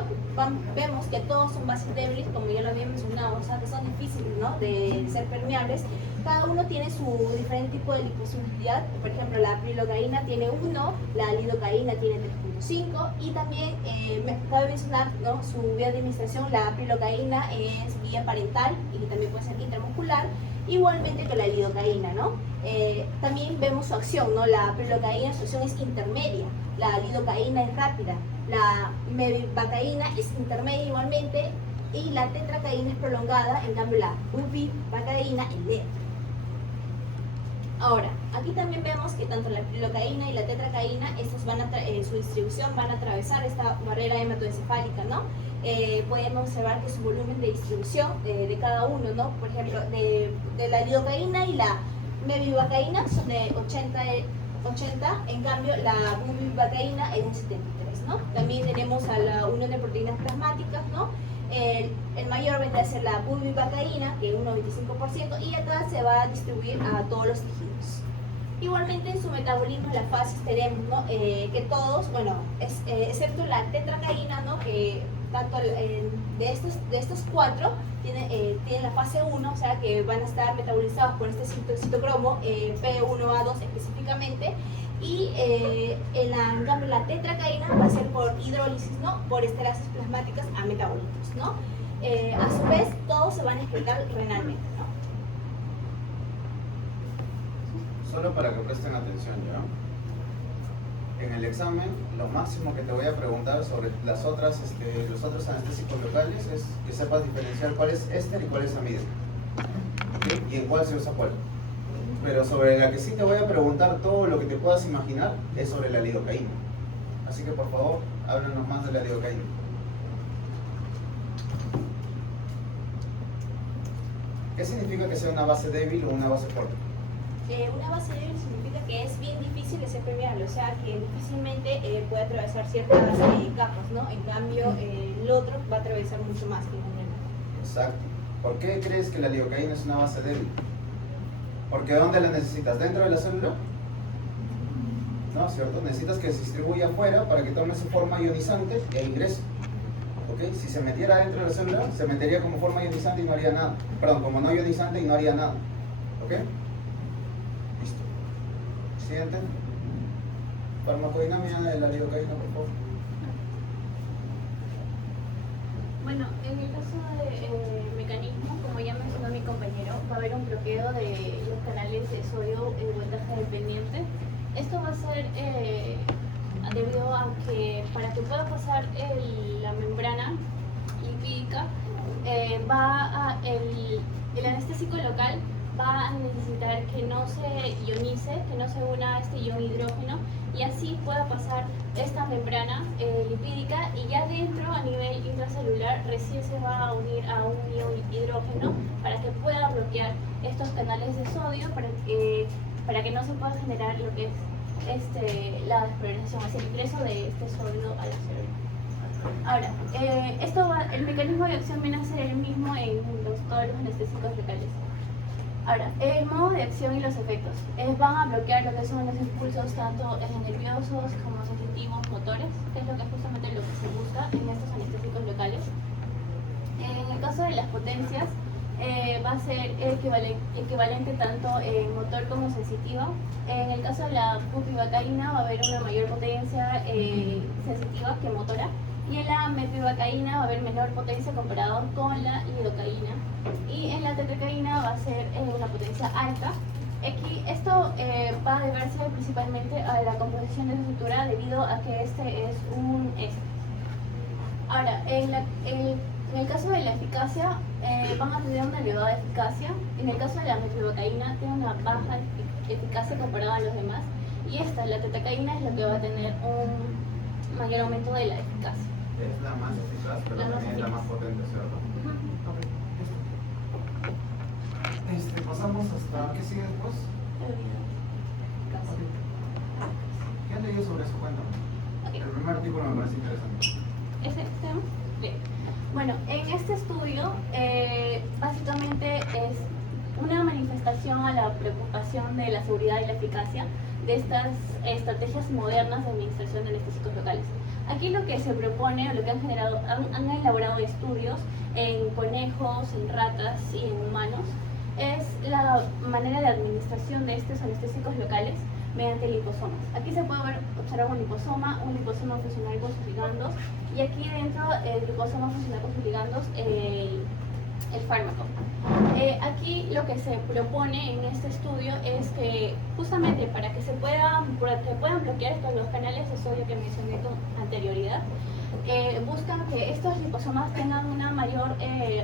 vemos que todos son bases débiles, como ya lo había mencionado, o sea, que son difíciles, ¿no?, de ser permeables. Cada uno tiene su diferente tipo de liposolubilidad. Por ejemplo, la prilocaína tiene 1, la lidocaína tiene 3.5, y también cabe mencionar, ¿no?, su vía de administración. La prilocaína es vía parental y también puede ser intramuscular, igualmente que la lidocaína, ¿no? También vemos su acción, ¿no? La prilocaína, su acción es intermedia, la lidocaína es rápida, la mebivacaína es intermedia igualmente, y la tetracaína es prolongada, en cambio la bupivacaína es lenta. Ahora, aquí también vemos que tanto la prilocaína y la tetracaína, estos su distribución van a atravesar esta barrera hematoencefálica, ¿no? Podemos observar que su volumen de distribución de cada uno, ¿no? Por ejemplo, de la lidocaína y la mebivacaína son de 80, en cambio la bupivacaína es de 73, ¿no? También tenemos a la unión de proteínas plasmáticas, ¿no? El mayor vendrá a ser la bupivacaína, que es un 95%, y acá se va a distribuir a todos los tejidos. Igualmente en su metabolismo, las fases tenemos, ¿no? Que todos, bueno, excepto la tetracaína, ¿no?, que tanto de estos 4 tienen la fase 1, o sea que van a estar metabolizados por este citocromo P1A2 específicamente, y en cambio la tetracaína va a ser por hidrólisis, ¿no?, por esterasis plasmáticas a metabolitos, ¿no? A su vez, todos se van a excretar renalmente, ¿no? Solo para que presten atención, ¿ya? En el examen, lo máximo que te voy a preguntar sobre los otros anestésicos locales es que sepas diferenciar cuál es éster y cuál es amida, ¿okay? Y en cuál se usa cuál. Pero sobre la que sí te voy a preguntar todo lo que te puedas imaginar es sobre la lidocaína. Así que por favor, háblanos más de la lidocaína. ¿Qué significa que sea una base débil o una base fuerte? Una base débil significa que es bien difícil de ser permeable, o sea que difícilmente puede atravesar ciertas capas, ¿no? En cambio, el otro va a atravesar mucho más que el. Exacto. ¿Por qué crees que la lidocaína es una base débil? Porque ¿dónde la necesitas? ¿Dentro de la célula? No, ¿cierto? Necesitas que se distribuya afuera para que tome su forma ionizante e ingrese. ¿Ok? Si se metiera dentro de la célula, se metería como forma ionizante y no haría nada. Perdón, como no ionizante y no haría nada. ¿Ok? Listo. Siguiente. Farmacodinámica de la lidocaína, por favor. Bueno, en el caso de mecanismo, como ya mencionó mi compañero, va a haber un bloqueo de los canales de sodio voltaje dependiente. Esto va a ser debido a que para que pueda pasar la membrana lipídica, el anestésico local va a necesitar que no se ionice, que no se una a este ion hidrógeno y así pueda pasar esta membrana lipídica y ya dentro a nivel intracelular recién se va a unir a un ion hidrógeno para que pueda bloquear estos canales de sodio para que no se pueda generar lo que es la despolarización, es el ingreso de este sodio al cerebro. Ahora, el mecanismo de acción viene a ser el mismo en todos los anestésicos locales. Ahora, el modo de acción y los efectos van a bloquear lo que son los impulsos tanto nerviosos como sensitivos, motores, que es lo que es justamente lo que se busca en estos anestésicos locales. En el caso de las potencias, va a ser equivalente tanto en motor como sensitiva. En el caso de la bupivacaína va a haber una mayor potencia sensitiva que motora. Y en la mepivacaína va a haber menor potencia comparado con la lidocaína. Y en la tetracaína va a ser una potencia alta. Aquí esto va a deberse principalmente a la composición de su estructura debido a que este es un éster. Ahora, en el caso de la eficacia, van a tener una elevada eficacia. En el caso de la mepivacaína tiene una baja eficacia comparada a los demás. Y la tetracaína, es lo que va a tener un mayor aumento de la eficacia. Es la más eficaz, pero también es la más potente, ¿cierto? Pasamos hasta ¿qué sigue después? ¿Qué has leído sobre eso? Cuéntame. Okay. El primer artículo me parece interesante. ¿Ese tema? Bien. Bueno, en este estudio básicamente es una manifestación a la preocupación de la seguridad y la eficacia de estas estrategias modernas de administración de anestésicos locales. Aquí lo que se propone, o lo que han elaborado estudios en conejos, en ratas y en humanos, es la manera de administración de estos anestésicos locales mediante liposomas. Aquí se puede observar un liposoma fusional con sus ligandos, y aquí dentro el liposoma fusional con sus ligandos el fármaco. Aquí lo que se propone en este estudio es que justamente para que puedan bloquear los canales de sodio que mencioné con anterioridad, buscan que estos liposomas tengan una mayor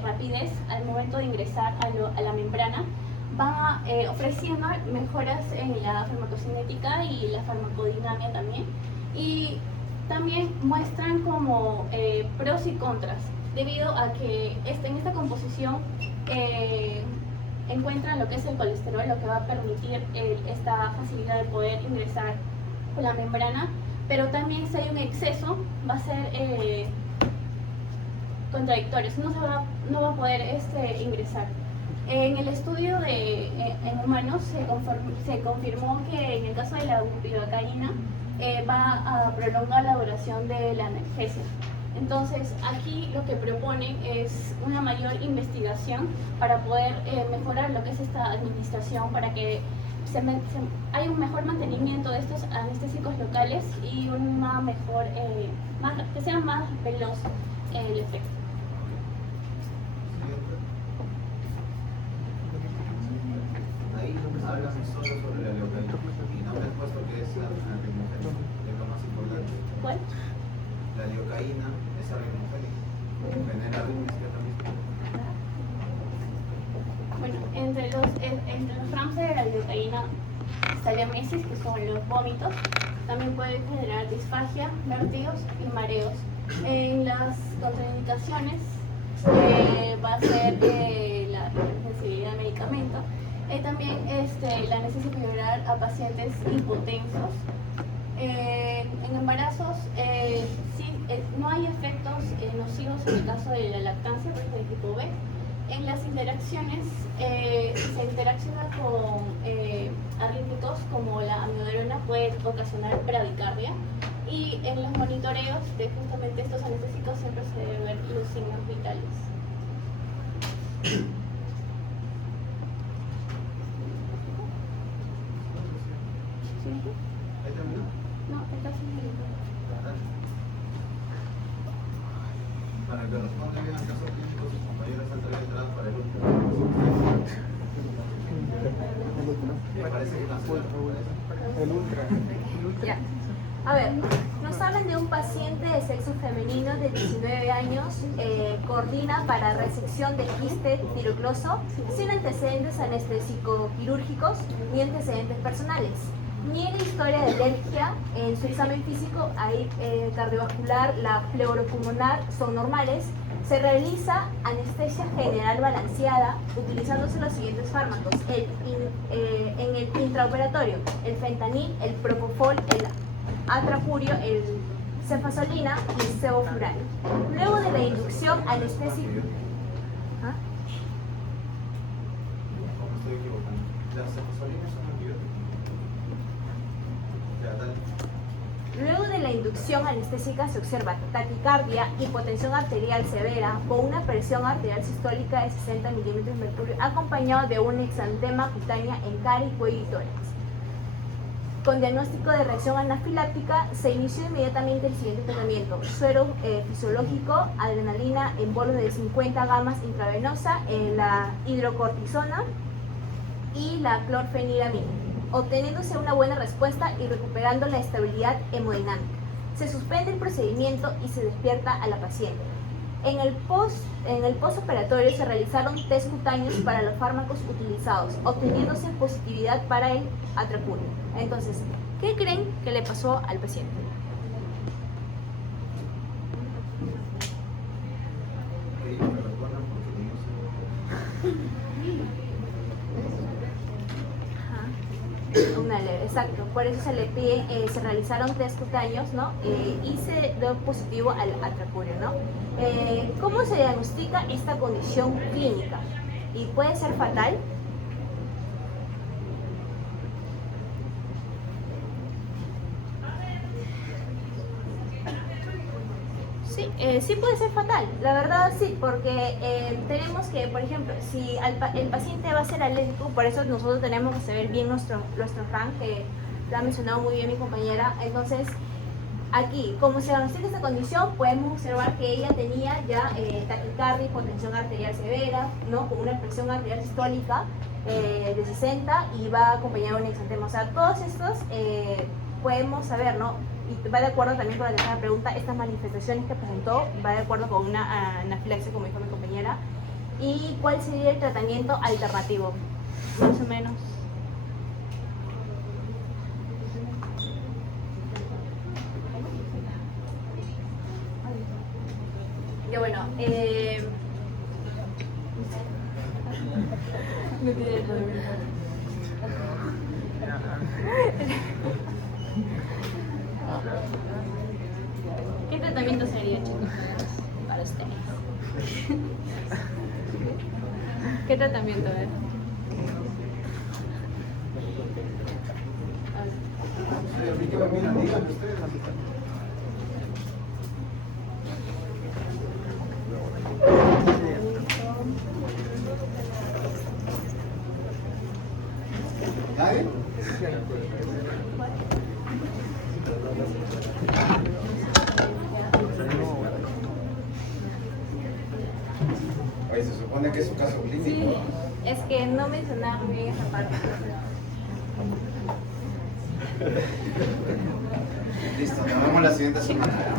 rapidez al momento de ingresar a la membrana. Van ofreciendo mejoras en la farmacocinética y la farmacodinámica también, y también muestran como pros y contras, debido a que en esta composición encuentran lo que es el colesterol, lo que va a permitir esta facilidad de poder ingresar por la membrana, pero también si hay un exceso va a ser contradictorio, no va a poder ingresar. En el estudio en humanos se confirmó que en el caso de la bupivacaína va a prolongar la duración de la analgesia. Entonces, aquí lo que proponen es una mayor investigación para poder mejorar lo que es esta administración, para que haya un mejor mantenimiento de estos anestésicos locales y que sea más veloz el efecto. Ahí hablas solo sobre la leucaína y no me has puesto que es arritmogénico, que es lo más importante. ¿Cuál? La leucaína es arritmogénica, genera arritmias que también. Bueno, entre los tramos de la leucaína está la emesis, que son los vómitos. También puede generar disfagia, vértigos y mareos. En las contraindicaciones va a ser la hipersensibilidad a medicamento. También la necesidad de liberar a pacientes hipotensos. En embarazos no hay efectos nocivos en el caso de la lactancia, por ejemplo, de tipo B. En las interacciones se interacciona con arrítmicos como la amiodarona, puede ocasionar bradicardia, y en los monitoreos de justamente estos anestésicos siempre se deben ver los signos vitales. ¿Ahí terminó? No, está sin Para el que responde bien al caso clínico, sus compañeros están letrados para el último. Me parece que El ultra. Ya. A ver, nos hablan de un paciente de sexo femenino de 19 años, coordina para resección de quiste tirocloso, sin antecedentes anestésico-quirúrgicos ni antecedentes personales. Niega historia de alergia. En su examen físico, ahí cardiovascular, la pleuropulmonar son normales. Se realiza anestesia general balanceada utilizándose los siguientes fármacos en el intraoperatorio: el fentanil, el propofol, el atrapurio, el cefazolina y el sevoflurane. Luego de la inducción anestésica. ¿Ah? ¿Cómo estoy equivocando? Las cefazolinas son antibióticos. Ya, dale. Luego de la inducción anestésica se observa taquicardia, hipotensión arterial severa con una presión arterial sistólica de 60 milímetros de mercurio, acompañado de un exantema cutánea en cara y cuello y tórax. Con diagnóstico de reacción anafiláctica, se inició inmediatamente el siguiente tratamiento: suero fisiológico, adrenalina en bolos de 50 gamas intravenosa, la hidrocortisona y la clorfeniramina, obteniéndose una buena respuesta y recuperando la estabilidad hemodinámica. Se suspende el procedimiento y se despierta a la paciente. En el postoperatorio se realizaron test cutáneos para los fármacos utilizados, obteniéndose positividad para el atrapurio. Entonces, ¿qué creen que le pasó al paciente? Ellos me recuerdan porque no sé. Una alergia, exacto. Por eso se le pide, se realizaron test cutáneos, ¿no? Y se dio positivo al atrapurio, ¿no? ¿Cómo se diagnostica esta condición clínica? ¿Y puede ser fatal? Sí puede ser fatal, la verdad sí, porque tenemos que, por ejemplo, si el paciente va a ser alérgico, por eso nosotros tenemos que saber bien nuestro rank, que lo ha mencionado muy bien mi compañera. Entonces, aquí, como se diagnostica esta condición, podemos observar que ella tenía ya taquicardia, hipotensión arterial severa, ¿no? Con una presión arterial sistólica de 60 y va acompañado de un exantema. O sea, todos estos podemos saber, ¿no? Y va de acuerdo también con la tercera pregunta, estas manifestaciones que presentó, va de acuerdo con una anafilaxia, como dijo mi compañera. ¿Y cuál sería el tratamiento alternativo? Más o menos. Ya bueno, no tiene el tratamiento. ¿Qué tratamiento sería, chicos, para ustedes? ¿Qué tratamiento es? Díganme ustedes. ¿Nadie? Oye, se supone que es un caso clínico. Sí, es que no mencionaron bien esa parte. Listo, nos vemos la siguiente semana.